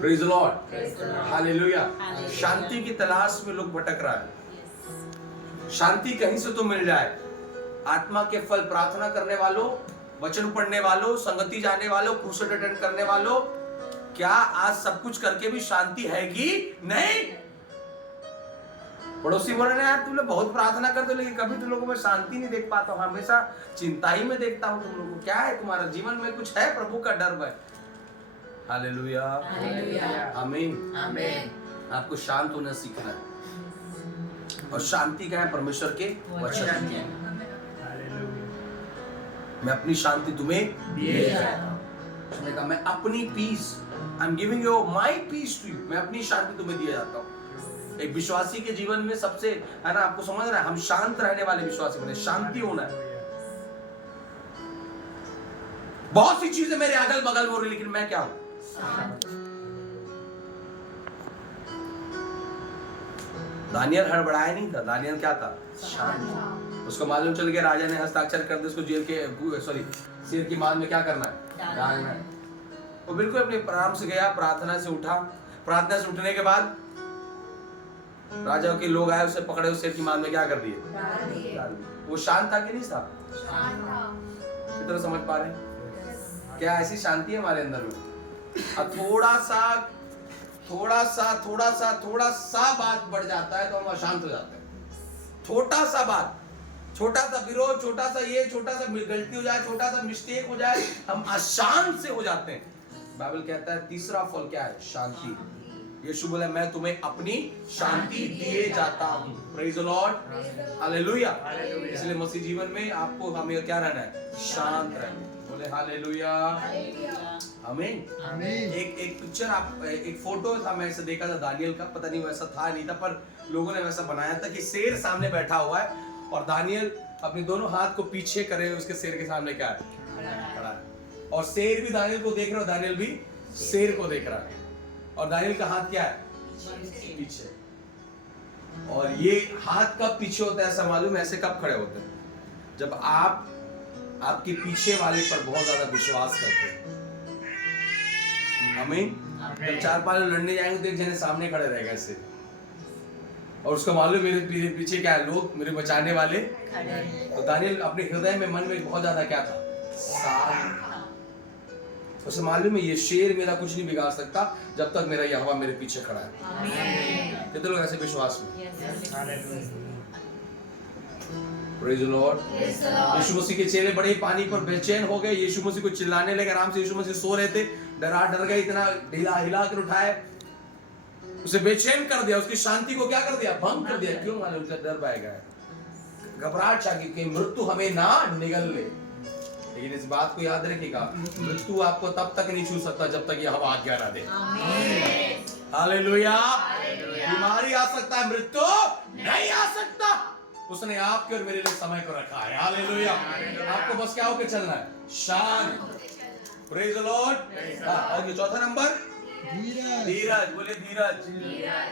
Praise the Lord, hallelujah. शांति की तलाश में लोग भटक रहा है। शांति कहीं से तो मिल जाए। आत्मा के फल प्रार्थना करने वालों, वचन पढ़ने वालों, संगति जाने वालों, क्रूसेड अटेंड करने वालों, क्या आज सब कुछ करके भी शांति है कि नहीं? पड़ोसी बोल रहे हैं यार तुम लोग बहुत प्रार्थना करते हो लेकिन कभी तुम लोगों में शांति नहीं देख पाता हूं, हमेशा चिंता ही में देखता हूं तुम लोगों को। क्या है तुम्हारा जीवन में? कुछ है? प्रभु का डर है। हालेलुया, आमीन। आमीन। आपको शांत होना सीखना है। और शांति क्या है? परमेश्वर के वचन। मैं अपनी शांति तुम्हें दिए जाता हूं। उसने कहा मैं अपनी peace, I am giving you my peace to you, मैं अपनी शांति तुम्हें दिया जाता हूं। एक विश्वासी के जीवन में सबसे है ना, आपको समझ रहा है, हम शांत रहने वाले विश्वासी बने, शांति होना है। बहुत सी चीजें मेरे अगल बगल हो रही लेकिन मैं क्या हूं? दानियल हड़बड़ाया नहीं था, दानियल क्या था? शांत। उसको मालूम चल गया राजा ने हस्ताक्षर कर दिया, उसको जेल के शेर की मार में क्या करना है? डालना है। वो बिल्कुल अपने आराम से गया, प्रार्थना से उठा। प्रार्थना से उठने के बाद राजा के लोग आए, उसे पकड़े, उस शेर की मार में क्या कर दिए? डाल दिए। वो शांत था कि नहीं था? शांत था। कितना समझ पा रहे हैं? क्या ऐसी शांति है हमारे अंदर में? अब थोड़ा सा बात बढ़ जाता है तो हम अशांत हो जाते हैं। छोटा सा बात, छोटा सा विरोध, छोटा सा ये, छोटा सा गलती हो जाए, छोटा सा मिस्टेक हो जाए, हम अशांत से हो जाते हैं। बाइबल कहता है तीसरा फल क्या है? शांति। यीशु बोला मैं तुम्हें अपनी शांति दिए जाता हूं। Praise the Lord, hallelujah. इसलिए मसीह जीवन में आपको हमें क्या रहना है? शांत रहना। बोले हालेलुया। आमीन। आमीन। एक पिक्चर आप एक फोटो था, मैं ऐसे देखा था दानियल का, पता नहीं वैसा था नहीं था, पर लोगों ने वैसा बनाया था कि शेर सामने बैठा हुआ है और दानियल अपने दोनों हाथ को पीछे करे हुए उसके शेर के सामने क्या है, खड़ा है, और शेर भी दानियल को देख रहा है, दानियल भी शेर को देख रहा है, और दानियल का हाथ क्या है, पीछे। और ये हाथ कब पीछे होता है ऐसा मालूम है? ऐसे कब खड़े होते हैं? जब आप आपके पीछे वाले पर बहुत ज्यादा विश्वास करते हैं। आमीन। जब 4-5 लोग लड़ने जाएंगे तो एक जने सामने खड़े रहेगा ऐसे, और उसको मालूम मेरे पीछे क्या है, लोग मेरे बचाने वाले। तो दानियल अपने हृदय में, मन में बहुत ज्यादा क्या था, साथ। उसे मालूम है ये शेर मेरा कुछ नहीं बिगाड़ सकता जब तक मेरा यहोवा मेरे पीछे खड़ा है। कितने लोग ऐसे विश्वास में? Praise the Lord. Yeshu Masih के चेले बड़े पानी पर बेचैन हो गए, यीशु मसीह को चिल्लाने लगे, आराम से यीशु मसीह सो रहे थे, डर गए, इतना हिला कर उठाए, उसे बेचैन कर दिया, उसकी शांति को क्या कर दिया, भंग कर दिया। क्यों? मालूम? उसका डर पाएगा, घबराहट चाहिए कि मृत्यु हमें ना निगल ले। लेकिन इस बात को याद रखिएगा, मृत्यु आपको तब तक नहीं छू सकता जब तक यह हवा आज्ञा ना दे। हालेलुया। बीमारी आ सकता है, मृत्यु नहीं आ सकता। उसने आपके और मेरे लिए समय को रखा है। हालेलुया। आपको बस क्या होकर चलना है, शांत। Praise the Lord. और ये चौथा नंबर, धीरज। बोले धीरज,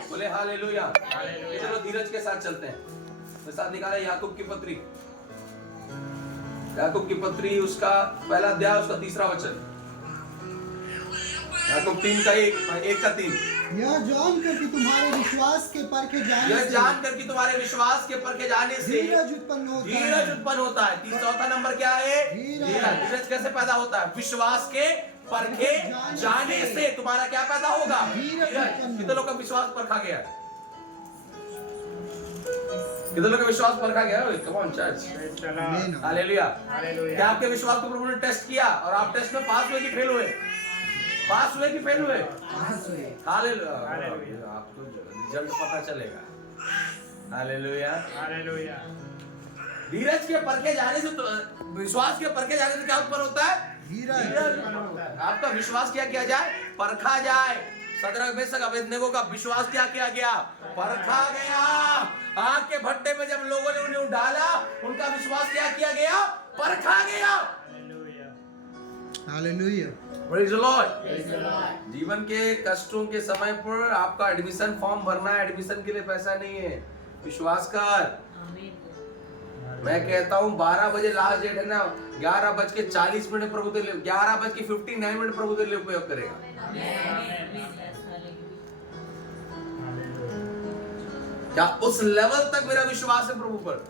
बोले हालेलुया। चलो धीरज के साथ चलते हैं। मेरे साथ निकाला याकूब की पत्री, याकूब की पत्री, उसका पहला अध्याय, उसका 3रा वचन। याकूब 3 का 1 का 3। यह जानकर कि तुम्हारे विश्वास के परखे जाने यह से जानकर कि तुम्हारे विश्वास के परखे जाने से धीरज उत्पन्न होता है। धीरज उत्पन्न होता है। चौथा नंबर क्या है, धीरज। धीरज कैसे पैदा होता है? विश्वास के परखे जाने से तुम्हारा क्या पैदा होगा, धीरज। कितने लोग का विश्वास परखा गया? कितने लोग का विश्वास परखा गया? Come on church, hallelujah. क्या आपके विश्वास को प्रभु ने टेस्ट किया और आप टेस्ट में पास हुए कि फेल हुए? पास हुए कि फेल हुए? हालेलुया। आपको रिजल्ट पता चलेगा। हालेलुया। धीरज के परखे जाने से, विश्वास के परखे जाने से क्या उत्पन्न होता है, धीरज। आपका विश्वास क्या किया जाए, परखा जाए। सदरक मेशक अबेदनगो का विश्वास क्या किया गया, परखा गया। आग के भट्टे में जब लोगों ने उन्हें डाला, उनका विश्वास क्या किया गया, परखा गया। हालेलुया। Praise the Lord. जीवन के कष्टों के समय पर आपका एडमिशन फॉर्म भरना है, एडमिशन के लिए पैसा नहीं है, विश्वास कर। मैं कहता हूँ 12 बजे लास्ट डेट है ना, 11:40 प्रभु तेरे लिए, 11:59 प्रभु तेरे लिए उपयोग करेगा। क्या उस लेवल तक मेरा विश्वास है प्रभु पर?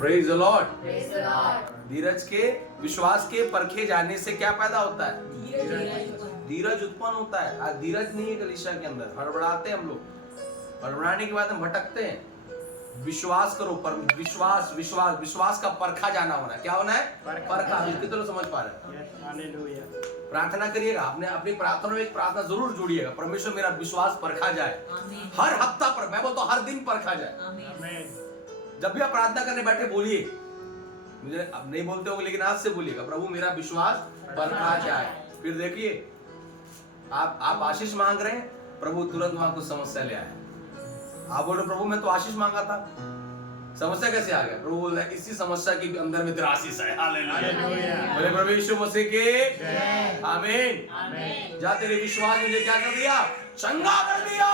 Praise the Lord. धीरज के, विश्वास के परखे जाने से क्या पैदा होता है, धीरज उत्पन्न होता है। आज धीरज नहीं है कलीसिया के अंदर, हड़बड़ाते हैं हम लोग, हड़बड़ाने के बाद हम भटकते हैं। विश्वास करो, पर विश्वास का परखा जाना होना है। क्या होना है, परखा। कितने लोग समझ पा रहे हैं? प्रार्थना करिएगा, आपने अपनी प्रार्थना में एक प्रार्थना जरूर जोड़िएगा, परमेश्वर मेरा विश्वास परखा जाए। हर हफ्ता पर, मैं बोलता हूँ हर दिन परखा जाए। जब भी आप प्रार्थना करने बैठे बोलिए, मुझे अब नहीं बोलते होंगे लेकिन आज से बोलिएगा, प्रभु मेरा विश्वास परखा जाए। फिर देखिए, आप आशीष मांग रहे हैं, प्रभु तुरंत वहां कुछ समस्या ले आए। आप बोल रहे प्रभु मैं तो आशीष मांगा था, समस्या कैसे आ गया? प्रभु बोल रहे इसी समस्या के अंदर में तेरा आशीष है। हालेलुया। बोले प्रभु यीशु मसीह के आमीन। जा तेरे विश्वास मुझे क्या कर दिया, चंगा कर दिया।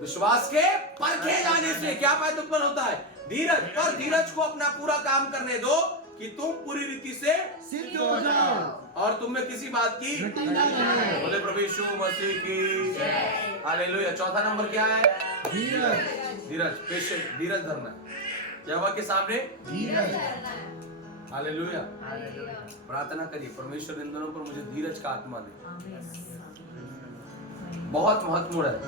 विश्वास के परखे जाने से क्या पैदा उत्पन्न होता है, धीरज। पर धीरज को अपना पूरा काम करने दो कि तुम पूरी रीति से सिद्ध हो जाओ और तुम में किसी बात की बोले प्रभु यीशु मसीह की हालेलुया। चौथा नंबर क्या है, धीरज। धीरज, पेशेंट, धीरज धरना। यहोवा के सामने धीरज। हालेलुया। प्रार्थना करिए, परमेश्वर इन दोनों पर मुझे धीरज का आत्मा दे। बहुत महत्वपूर्ण है।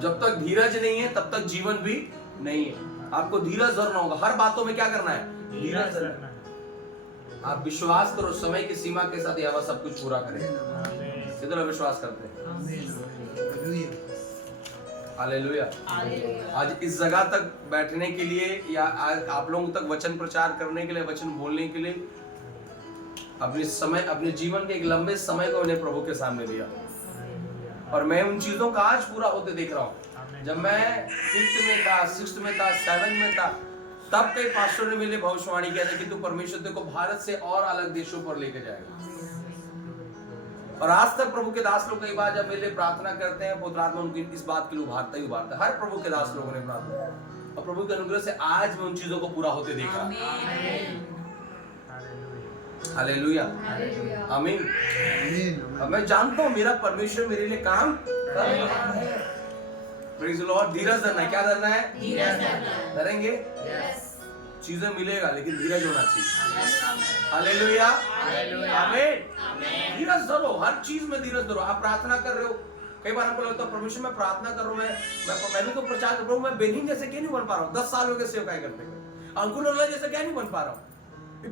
जब तक धीरज नहीं है तब तक जीवन भी नहीं है। आपको धीरज धरना होगा, हर बातों में क्या करना है, धीरज धरना है। आप विश्वास करो, समय की सीमा के साथ यहोवा सब कुछ पूरा करेगा। कितना विश्वास करते हैं? हालेलुया। आज इस जगह तक बैठने के लिए या आज आप लोगों तक वचन प्रचार करने के लिए, वचन बोलने के लिए अपने जीवन के एक लंबे समय को मैंने प्रभु के सामने दिया और मैं उन चीजों का आज पूरा होते देख रहा हूँ। जब मैं 5th में था, 6th में था, 7th में था, तब कई पास्टर ने मेरे लिए भविष्यवाणी किया था कि तू परमेश्वर तेरे को भारत से और अलग देशों पर लेके जाएगा। और आज तक प्रभु के दास लोग कई बार जब मेरे लिए प्रार्थना करते हैं, पवित्र आत्मा उनकी इस बात के लिए उभारता ही उभारता है। हर प्रभु के दास लोगों ने प्रार्थना और प्रभु के अनुग्रह से आज मैं उन चीजों को पूरा होते देखा। हालेलुया, आमीन। अब मैं जानता हूँ मेरा परमेश्वर मेरे लिए काम कर रहा है। Praise the Lord. धीरज धरना है। क्या धरना है? धीरज धरना। धरेंगे? चीजें मिलेगा लेकिन धीरज होना चाहिए। हालेलुया, आमीन। धीरज धरो, हर चीज में धीरज धरो। आप प्रार्थना कर रहे हो, कई बार हमको लगता है परमेश्वर मैं प्रार्थना कर रहा हूँ, मैं भी तो प्रचार कर रहा हूँ, मैं बेनिन जैसे क्यों नहीं बन पा रहा हूँ? 10 साल हो गए सेवकाई करते हुए। अंकुर नल्ला जैसे क्या नहीं बन पा रहा हूँ?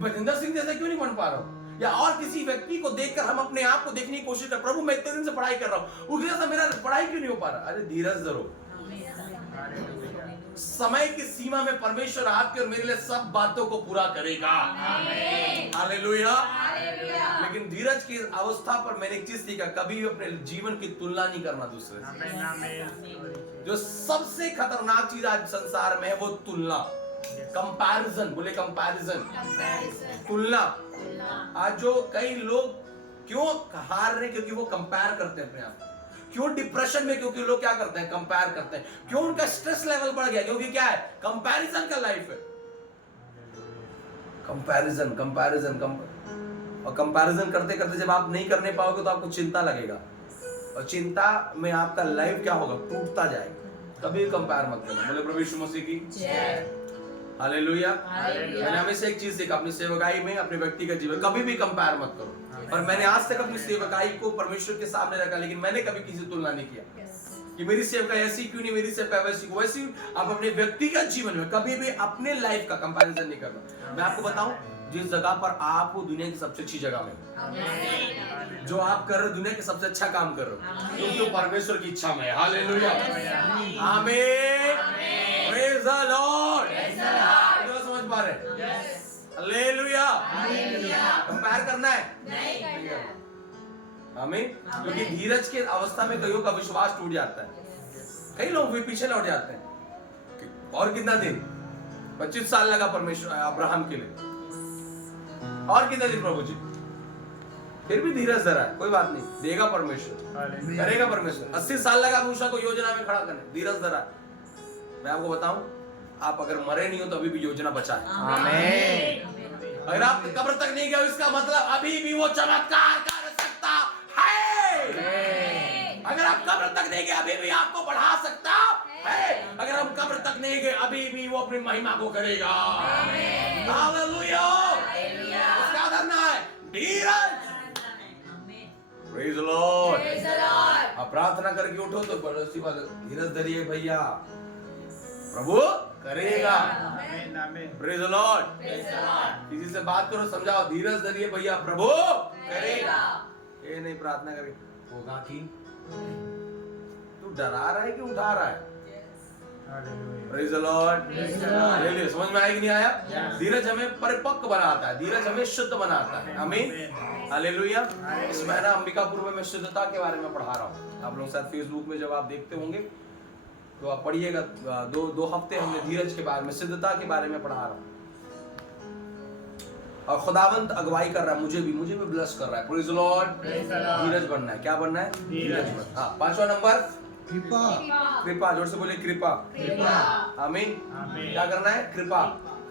भजिंदर सिंह जैसे क्यों नहीं बन पा रहा हूँ? या और किसी व्यक्ति को देखकर हम अपने आप को देखने की कोशिश कर, प्रभु मैं इतने दिन से पढ़ाई कर रहा हूँ, उस जैसा मेरा पढ़ाई क्यों नहीं हो पा रहा? अरे धीरज धरो। समय की सीमा में परमेश्वर आपके और मेरे लिए सब बातों को पूरा करेगा। हालेलुया। लेकिन धीरज की अवस्था पर मैंने एक चीज सीखा, कभी भी अपने जीवन की तुलना नहीं करना दूसरे से। जो सबसे खतरनाक चीज आज संसार में है वो तुलना, कंपैरिजन। बोले कंपैरिजन, तुलना। आज जो कई लोग क्यों हार रहे, क्योंकि वो कंपेयर करते हैं अपने आप। क्यों डिप्रेशन में? क्योंकि लोग क्या करते हैं? कंपेयर करते हैं। क्यों उनका स्ट्रेस लेवल बढ़ गया? क्योंकि क्या है? कंपैरिजन का लाइफ है। कंपैरिजन, कंपैरिजन, और कंपैरिजन करते करते जब आप नहीं करने पाओगे तो आपको चिंता लगेगा और चिंता में आपका लाइफ क्या होगा? टूटता जाएगा। कभी कंपेयर मत करना। बोले प्रभु यीशु मसीह की जय। हालेलुया। मैंने हमेशा एक चीज सीखा अपनी सेवकाई में, अपने व्यक्तिगत जीवन, कभी भी कंपेयर मत करो। और मैंने आज तक अपनी सेवकाई को परमेश्वर के सामने रखा, लेकिन मैंने कभी किसी तुलना नहीं किया कि मेरी सेवकाई ऐसी क्यों नहीं, मेरी सेवकाई वैसी। आप अपने व्यक्तिगत जीवन में कभी भी अपने लाइफ का कंपैरिजन नहीं करना। मैं आपको बताऊं, जिस जगह पर आप हो दुनिया की सबसे अच्छी जगह में, जो आप कर रहे हो दुनिया के सबसे अच्छा काम कर रहे हो, क्योंकि वो परमेश्वर की इच्छा में। हालेलुया, आमीन, प्रेज द लॉर्ड। समझ पा रहे? हालेलुया। कंपेयर करना है नहीं करना। आमीन। क्योंकि धीरज की अवस्था में कईयों का विश्वास टूट जाता है, कई लोग भी पीछे लौट जाते हैं। और कितना दिन? 25 साल लगा परमेश्वर अब्राहम के लिए, और कितना दिन प्रभु जी? फिर भी धीरज धरा है, कोई बात नहीं, देगा परमेश्वर, करेगा परमेश्वर। 80 साल लगा मूसा को योजना में खड़ा करने, धीरज धरा। मैं आपको बताऊं, आप अगर मरे नहीं हो तो अभी भी योजना बचा है। आमीन। अगर आप कब्र तक नहीं गए इसका मतलब अभी भी वो चमत्कार कर सकता है। अगर आप कब्र तक नहीं गए अभी भी आपको बढ़ा सकता है। अगर हम कब्र तक नहीं गए अभी भी वो अपनी महिमा को करेगा। हालेलुया। उसका धरना है धीरज। Praise the Lord. आप प्रार्थना करके उठो तो पड़ोसी वाले धीरज धरिए भैया, प्रभु करेगा। Praise the Lord. किसी से बात करो, समझाओ, धीरज धरिए भैया, प्रभु करेगा। ये नहीं प्रार्थना करे होगा कि तू डरा रहा है कि उठा रहा है? Praise the Lord. हालेलुया। समझ में आया कि नहीं आया? धीरज हमें परिपक्व बनाता है, धीरज हमें शुद्ध बनाता है। आमीन। हालेलुया। इस महीना अंबिकापुर में मैं शुद्धता के बारे में पढ़ा रहा हूँ। आप लोग शायद फेसबुक में जब आप देखते होंगे तो आप पढ़िएगा। दो हफ्ते हमने धीरज के बारे में, सिद्धता के बारे में पढ़ा रहा हूँ। और खुदावंत अगुवाई कर रहा है, मुझे भी ब्लेस कर रहा है। Praise the Lord. धीरज बनना है। क्या बनना है? धीरज बनना। हाँ, 5वां नंबर कृपा। कृपा। जोर से बोले कृपा। आमीन। क्या करना है? कृपा,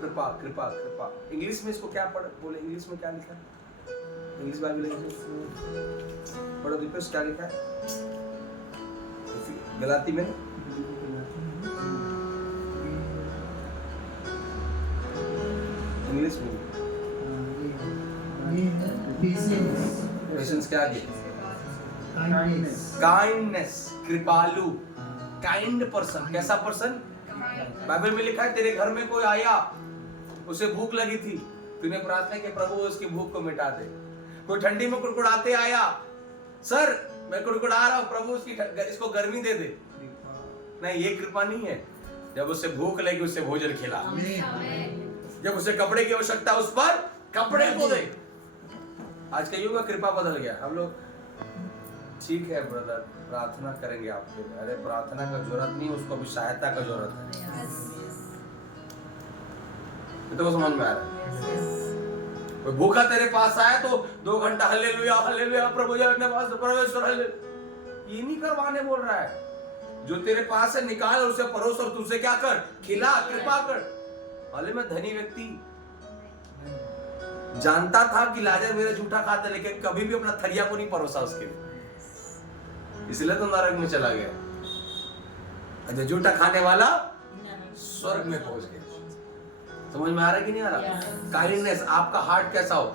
कृपा, कृपा, कृपा। इंग्लिश में इसको क्या बोले? इंग्लिश में क्या लिखा है? इंग्लिश बाइबल पढ़ो दीपेश, क्या लिखा है गलाती में? इंग्लिश में पेशेंस क्या है? काइंडनेस, कृपालु, काइंड पर्सन। कैसा पर्सन? बाइबल में लिखा है तेरे घर में कोई आया, उसे भूख लगी थी, तूने प्रार्थना की प्रभु उसकी भूख को मिटा दे। कोई ठंडी में कुड़कुड़ाते आया, सर मैं कुड़कुड़ा रहा हूं, प्रभु इसको गर्मी दे दे। नहीं, ये कृपा नहीं है। जब उसे भूख लगी उसे भोजन खिला, आमेन। जब उसे कपड़े की आवश्यकता उस पर कपड़े को दे। आज का युग में कृपा बदल गया। हम लोग ठीक है ब्रदर, प्रार्थना करेंगे आपके लिए। अरे प्रार्थना का जरूरत नहीं, उसको भी सहायता का जरूरत है। ये तो समझ में आ रहा है। कोई भूखा तेरे पास आया तो 2 घंटा हालेलुया हालेलुया प्रभु जी अपने पास परमेश्वर हालेलुया, ये नहीं करवाने बोल रहा है। जो तेरे पास है निकाल और उसे परोस और तुझसे क्या कर, खिला, कृपा कर। भले मैं धनी व्यक्ति जानता था कि लाजर मेरा जूठा खाता, लेकिन कभी भी अपना थरिया को नहीं परोसा उसके लिए, इसलिए तो नरक में चला गया। जो जूठा खाने वाला स्वर्ग में पहुंच गया। समझ में आ रहा है कि नहीं आ रहा? काइंडनेस, आपका हार्ट कैसा हो,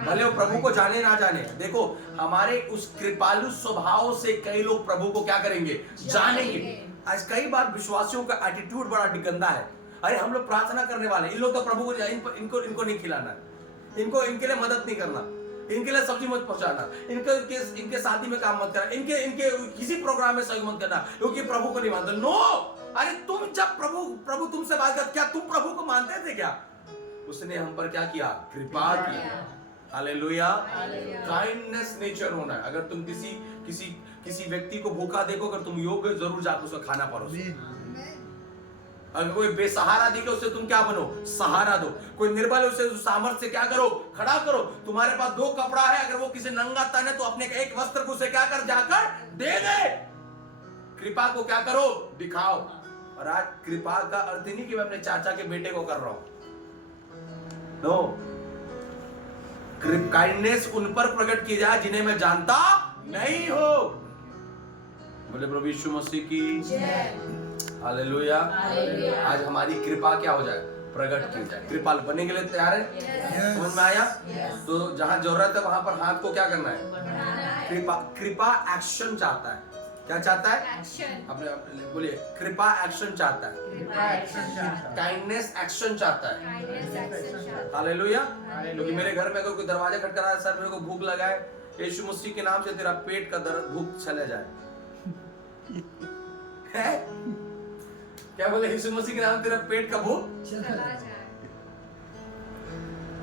भले वो प्रभु को जाने ना जाने। देखो हमारे उस कृपालु स्वभाव से कई लोग प्रभु को क्या करेंगे, जानेंगे। आज कई बार विश्वासियों का एटीट्यूड बड़ा गंदा है। अरे हम लोग प्रार्थना करने वाले, इन लोग तो प्रभु को इनको नहीं खिलाना, इनके लिए मदद नहीं करना, इनके लिए सब्जी मत पहुंचाना, इनके शादी में काम मत करना, इनके किसी प्रोग्राम में सहयोग मत करना, क्योंकि प्रभु को नहीं मानते। नो, अरे तुम जब प्रभु तुमसे बात कर, क्या तुम प्रभु को मानते थे क्या? उसने हम पर क्या किया, कृपा किया। हालेलुया। काइंडनेस नेचर होना है। अगर तुम किसी व्यक्ति को भूखा देखो, अगर तुम योग्य, जरूर जाकर उसको खाना परोसो। अगर कोई बेसहारा दिखे उसे तुम क्या बनो, सहारा दो। कोई निर्बल है उसे सामर्थ्य से क्या करो, खड़ा करो। तुम्हारे पास 2 कपड़ा है, अगर वो किसी नंगा तन है तो अपने एक वस्त्र को उसे क्या कर, जाकर दे दे। कृपा को क्या करो, दिखाओ। और आज कृपा का अर्थ ही नहीं कि मैं अपने चाचा के बेटे को कर रहा हूं। नो, काइंडनेस उन पर प्रकट की जाए जिन्हें मैं जानता नहीं हो। बोले प्रभु यीशु मसीह की हालेलुया। आज हमारी कृपा क्या हो जाए, प्रकट की जाए। कृपा बनने के लिए तैयार है? समझ में आया? तो जहां जरूरत है वहां पर हाथ को क्या करना है, कृपा एक्शन चाहता है। क्या चाहता है? एक्शन। अपने बोलिए, कृपा एक्शन चाहता है, काइंडनेस एक्शन चाहता है। हालेलुया। क्योंकि मेरे घर में अगर कोई दरवाजा खटखटा रहा है, सर मेरे को भूख लगा है, यीशु मसीह के नाम से तेरा पेट का दर्द, भूख चले जाए। है? क्या बोले, यीशु मसीह के नाम तेरा पेट का भूख चला जाए।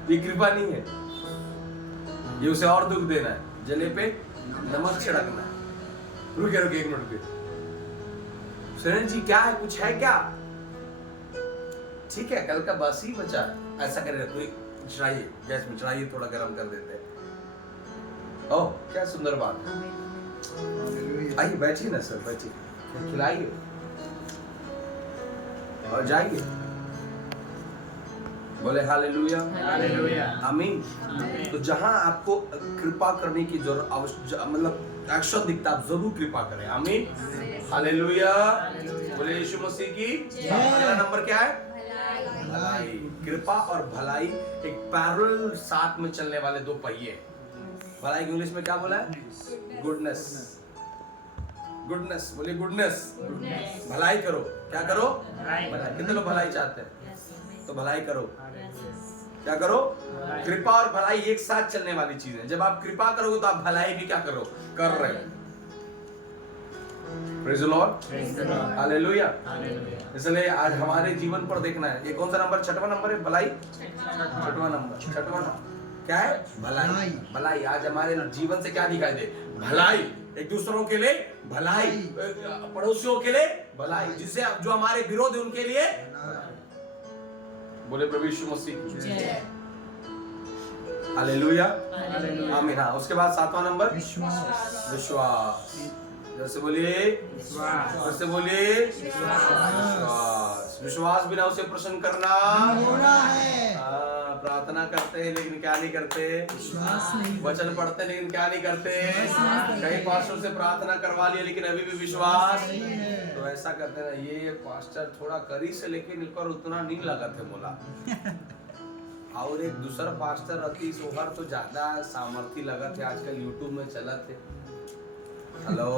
ये कृपा नहीं है, ये उसे और दुख देना है, जले पे नमक छिड़कना है। रुके 1 मिनट रुके। सुरेंद्र जी क्या है, कुछ है क्या? ठीक है, कल का बस ही बचा, ऐसा करेगा कोई, चढ़ाइए गैस में, चढ़ाइए, थोड़ा गर्म कर देते हैं। ओह क्या सुंदर बात है। आइए बैठिए ना सर, बैठिए, खिलाइए और जाइए। बोले हालेलुया, हालेलुया, आमीन। तो जहां आपको कृपा करने की जरूरत, मतलब एक्शन दिखता, आप जरूर कृपा करें। आमीन, हालेलुया। बोले यीशु मसीह की। अगला नंबर क्या है, भलाई। कृपा और भलाई एक पैरेलल साथ में चलने वाले 2 पहिए। भलाई की इंग्लिश में क्या बोला है, गुडनेस। गुडनेस, बोलिए गुडनेस। भलाई करो, क्या करो, भलाई। कितने लोग भलाई चाहते हैं? तो भलाई करो, क्या करो, कृपा और भलाई एक साथ चलने वाली चीज है। जब आप कृपा करोगे तो आप भलाई भी क्या करो, कर रहे हो। Praise the Lord, hallelujah. इसलिए आज हमारे जीवन पर देखना है। ये कौन सा नंबर, 6वां नंबर है, भलाई। 6वां नंबर क्या है, भलाई। भलाई आज हमारे जीवन से क्या दिखाई दे, भलाई। एक दूसरों के लिए भलाई, पड़ोसियों के लिए भलाई, जिससे जो हमारे विरोध है उनके लिए। बोले प्रभु यीशु मसीह, हालेलुया, आमीन। हाँ, उसके बाद 7वां नंबर, विश्वास। जैसे बोलिए विश्वास, जैसे बोलिए विश्वास। विश्वास बिना उसे प्रसन्न करना है। प्रार्थना करते हैं लेकिन क्या नहीं करते, विश्वास नहीं। वचन पढ़ते हैं लेकिन क्या नहीं करते। कई पास्टर से प्रार्थना करवा लिया लेकिन अभी भी विश्वास नहीं है। तो ऐसा करते हैं, ये पास्टर थोड़ा करी से लेकिन इनका उतना नहीं लगा थे बोला। और एक दूसरा पास्टर अति सोहर तो ज्यादा सामर्थ्य लगा थे, आजकल यूट्यूब में चला थे। हेलो,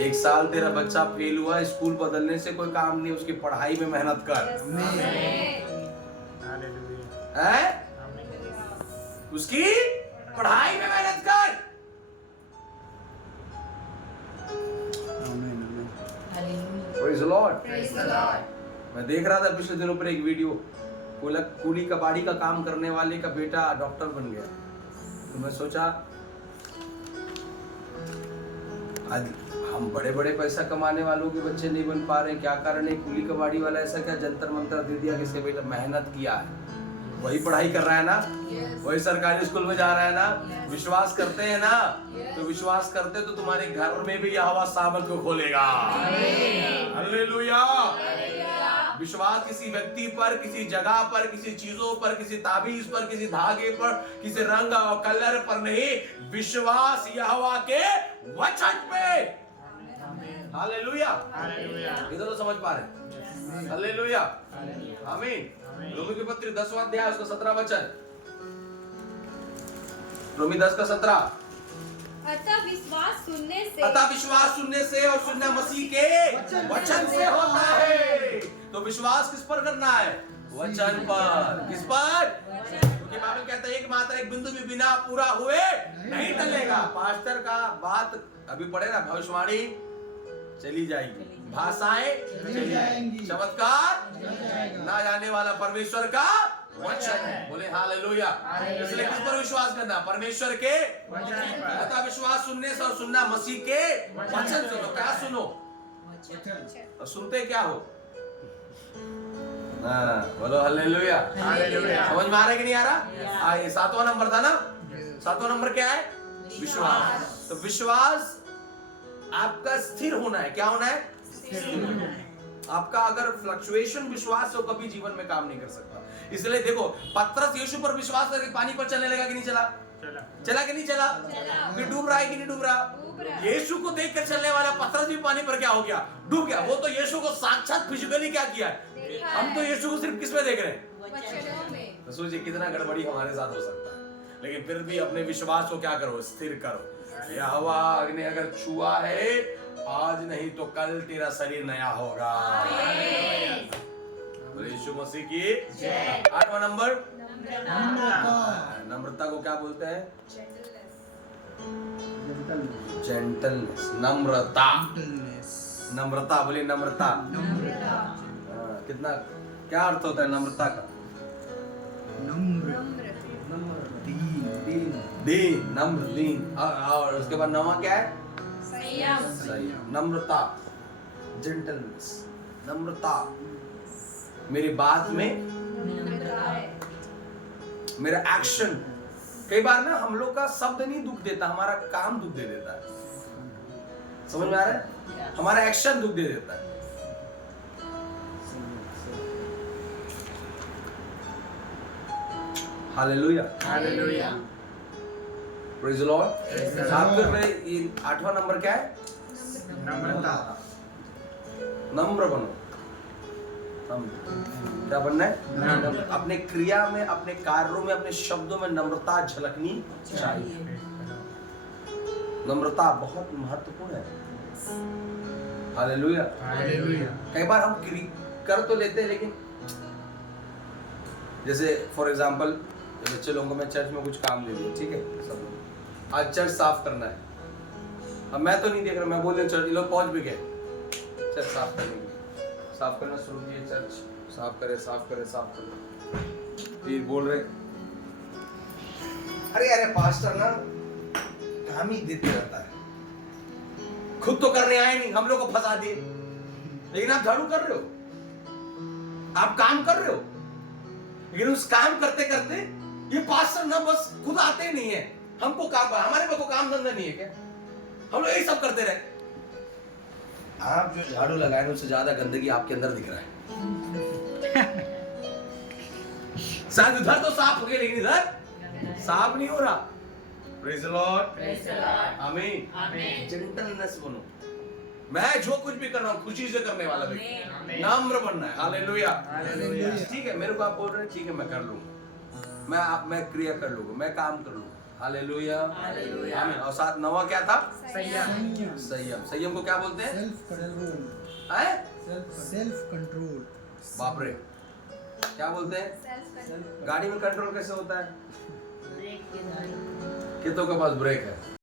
1 साल तेरा बच्चा फेल हुआ, स्कूल बदलने से कोई काम नहीं, उसकी पढ़ाई में मेहनत कर, है? उसकी पढ़ाई में मेहनत कर। लॉर्ड। Praise the Lord. मैं देख रहा था पिछले दिनों पर एक वीडियो, कूली कबाड़ी का काम करने वाले का बेटा डॉक्टर बन गया। तो मैं सोचा आज हम बड़े बड़े पैसा कमाने वालों के बच्चे नहीं बन पा रहे, क्या कारण है? कूली कबाड़ी वाला ऐसा क्या जंतर मंतर दे दिया? किसके बेटा मेहनत किया है, वही पढ़ाई कर रहा है ना, वही सरकारी स्कूल में जा रहा है ना, विश्वास करते हैं ना, तो विश्वास करते तो तुम्हारे घर में भी यहोवा सामर्थ को खोलेगा। हालेलुया। विश्वास किसी व्यक्ति पर, किसी जगह पर, किसी चीजों पर, किसी ताबीज पर, किसी धागे पर, किसी रंग और कलर पर नहीं, विश्वास यहोवा के वचन पे। हालेलुया। इधर तो समझ पा रहे? हालेलुया, आमीन। रोमी की पत्री 10वां अध्याय उसका 17 वचन, रोमी 10 का 17। अतः विश्वास सुनने से और सुनना मसीह के वचन से होता है। तो विश्वास किस पर करना है? वचन पर। किस पर? क्योंकि बाइबल कहता है एक मात्र एक बिंदु भी बिना पूरा हुए नहीं टलेगा। पास्टर का बात अभी पढ़े ना, भविष्यवाणी चली जाएगी, भाषाएं चली जाएंगी, चमत्कार ना जाने वाला परमेश्वर का वचन है। बोले हालेलुया। इसलिए किस पर विश्वास करना? परमेश्वर के वचन पर। अतः विश्वास सुनने से और सुनना मसीह के वचन से। तो क्या सुनो और सुनते क्या हो? बोलो हालेलुया। समझ में आ रहा है कि नहीं आ रहा? ये 7वां नंबर था ना। 7वां नंबर क्या है? विश्वास। तो विश्वास आपका स्थिर होना है। क्या होना है? आपका अगर फ्लक्चुएशन विश्वास हो कभी जीवन में काम नहीं कर सकता। इसलिए देखो पतरस यीशु पर विश्वास करके पानी पर चलने लगा कि नहीं चला? चला कि नहीं चला? फिर डूब रहा है कि नहीं डूब रहा? यीशु को देखकर चलने वाला पतरस भी पानी पर क्या हो गया? डूब गया। वो तो यीशु को साक्षात फिजिकली क्या किया है, हम तो यीशु को सिर्फ किस में देख रहे हैं? तो सोचिए कितना गड़बड़ी हमारे साथ हो सकता है। लेकिन फिर भी अपने विश्वास को क्या करो? स्थिर करो। यहोवा ने अगर छुआ है आज नहीं तो कल तेरा शरीर नया होगा। यीशु मसीह की जय। 8वां नंबर नम्रता को क्या बोलते हैं? जेंटलनेस। नम्रता। नम्रता बोलिए नम्रता। कितना क्या अर्थ होता है नम्रता का? दीन, नम्र, दीन। और उसके बाद 9वां क्या है? संयम। नम्रता, जेंटलनेस, नम्रता। मेरी बात में मेरा एक्शन। कई बार ना हम लोग का शब्द नहीं दुख देता, हमारा काम दुख दे देता है। समझ में आ रहा है? हमारा एक्शन दुख दे देता है। Hallelujah. Hallelujah. Praise the Lord. साथ में ये 8वां नंबर क्या है? नम्रता। नम्र बनो। क्या बनना है? अपने क्रिया में, अपने कार्यों में, अपने शब्दों में नम्रता झलकनी चाहिए। नम्रता बहुत महत्वपूर्ण है। हालेलुया। हालेलुया। कई बार हम कर तो लेते हैं, लेकिन जैसे फॉर एग्जांपल बच्चे लोगों को मैं चर्च में कुछ काम दे दिया, ठीक है, सब लोग आज चर्च साफ करना है। अब मैं तो नहीं देख रहा, मैं बोल रहा चर्च लोग पहुंच भी गए चर्च साफ करने के लिए, साफ करना शुरू किए, चर्च साफ करे साफ करे साफ करे। फिर बोल रहे अरे अरे पास्टर ना काम ही देते रहता है, खुद तो करने आए नहीं, हम लोग को फंसा दिए। लेकिन आप झाड़ू कर रहे हो, आप काम कर रहे हो, लेकिन उस काम करते करते ये पास्टर ना बस खुद आते नहीं है, हमको काम, हमारे को काम धंधा नहीं है क्या, हम लोग यही सब करते रहे। आप जो झाड़ू लगाए उससे ज्यादा गंदगी आपके अंदर दिख रहा है। शायद उधर तो साफ हो गया, लेकिन इधर साफ नहीं हो रहा। प्रेज़ द लॉर्ड, आमीन। जेंटलनेस बनो। मैं जो कुछ भी कर रहा हूँ खुशी से करने वाला व्यक्ति, नम्र बनना है। हालेलुया। ठीक है, मेरे को आप बोल रहे हैं, ठीक है मैं कर लूंगा, मैं क्रिया कर लूंगा, मैं काम कर लूंगा। हालेलुया, आमीन। और साथ नवा क्या था? संयम। संयम। संयम को क्या बोलते हैं? Self control. बाप रे, क्या बोलते हैं? गाड़ी में कंट्रोल कैसे होता है? कितनों के पास ब्रेक है?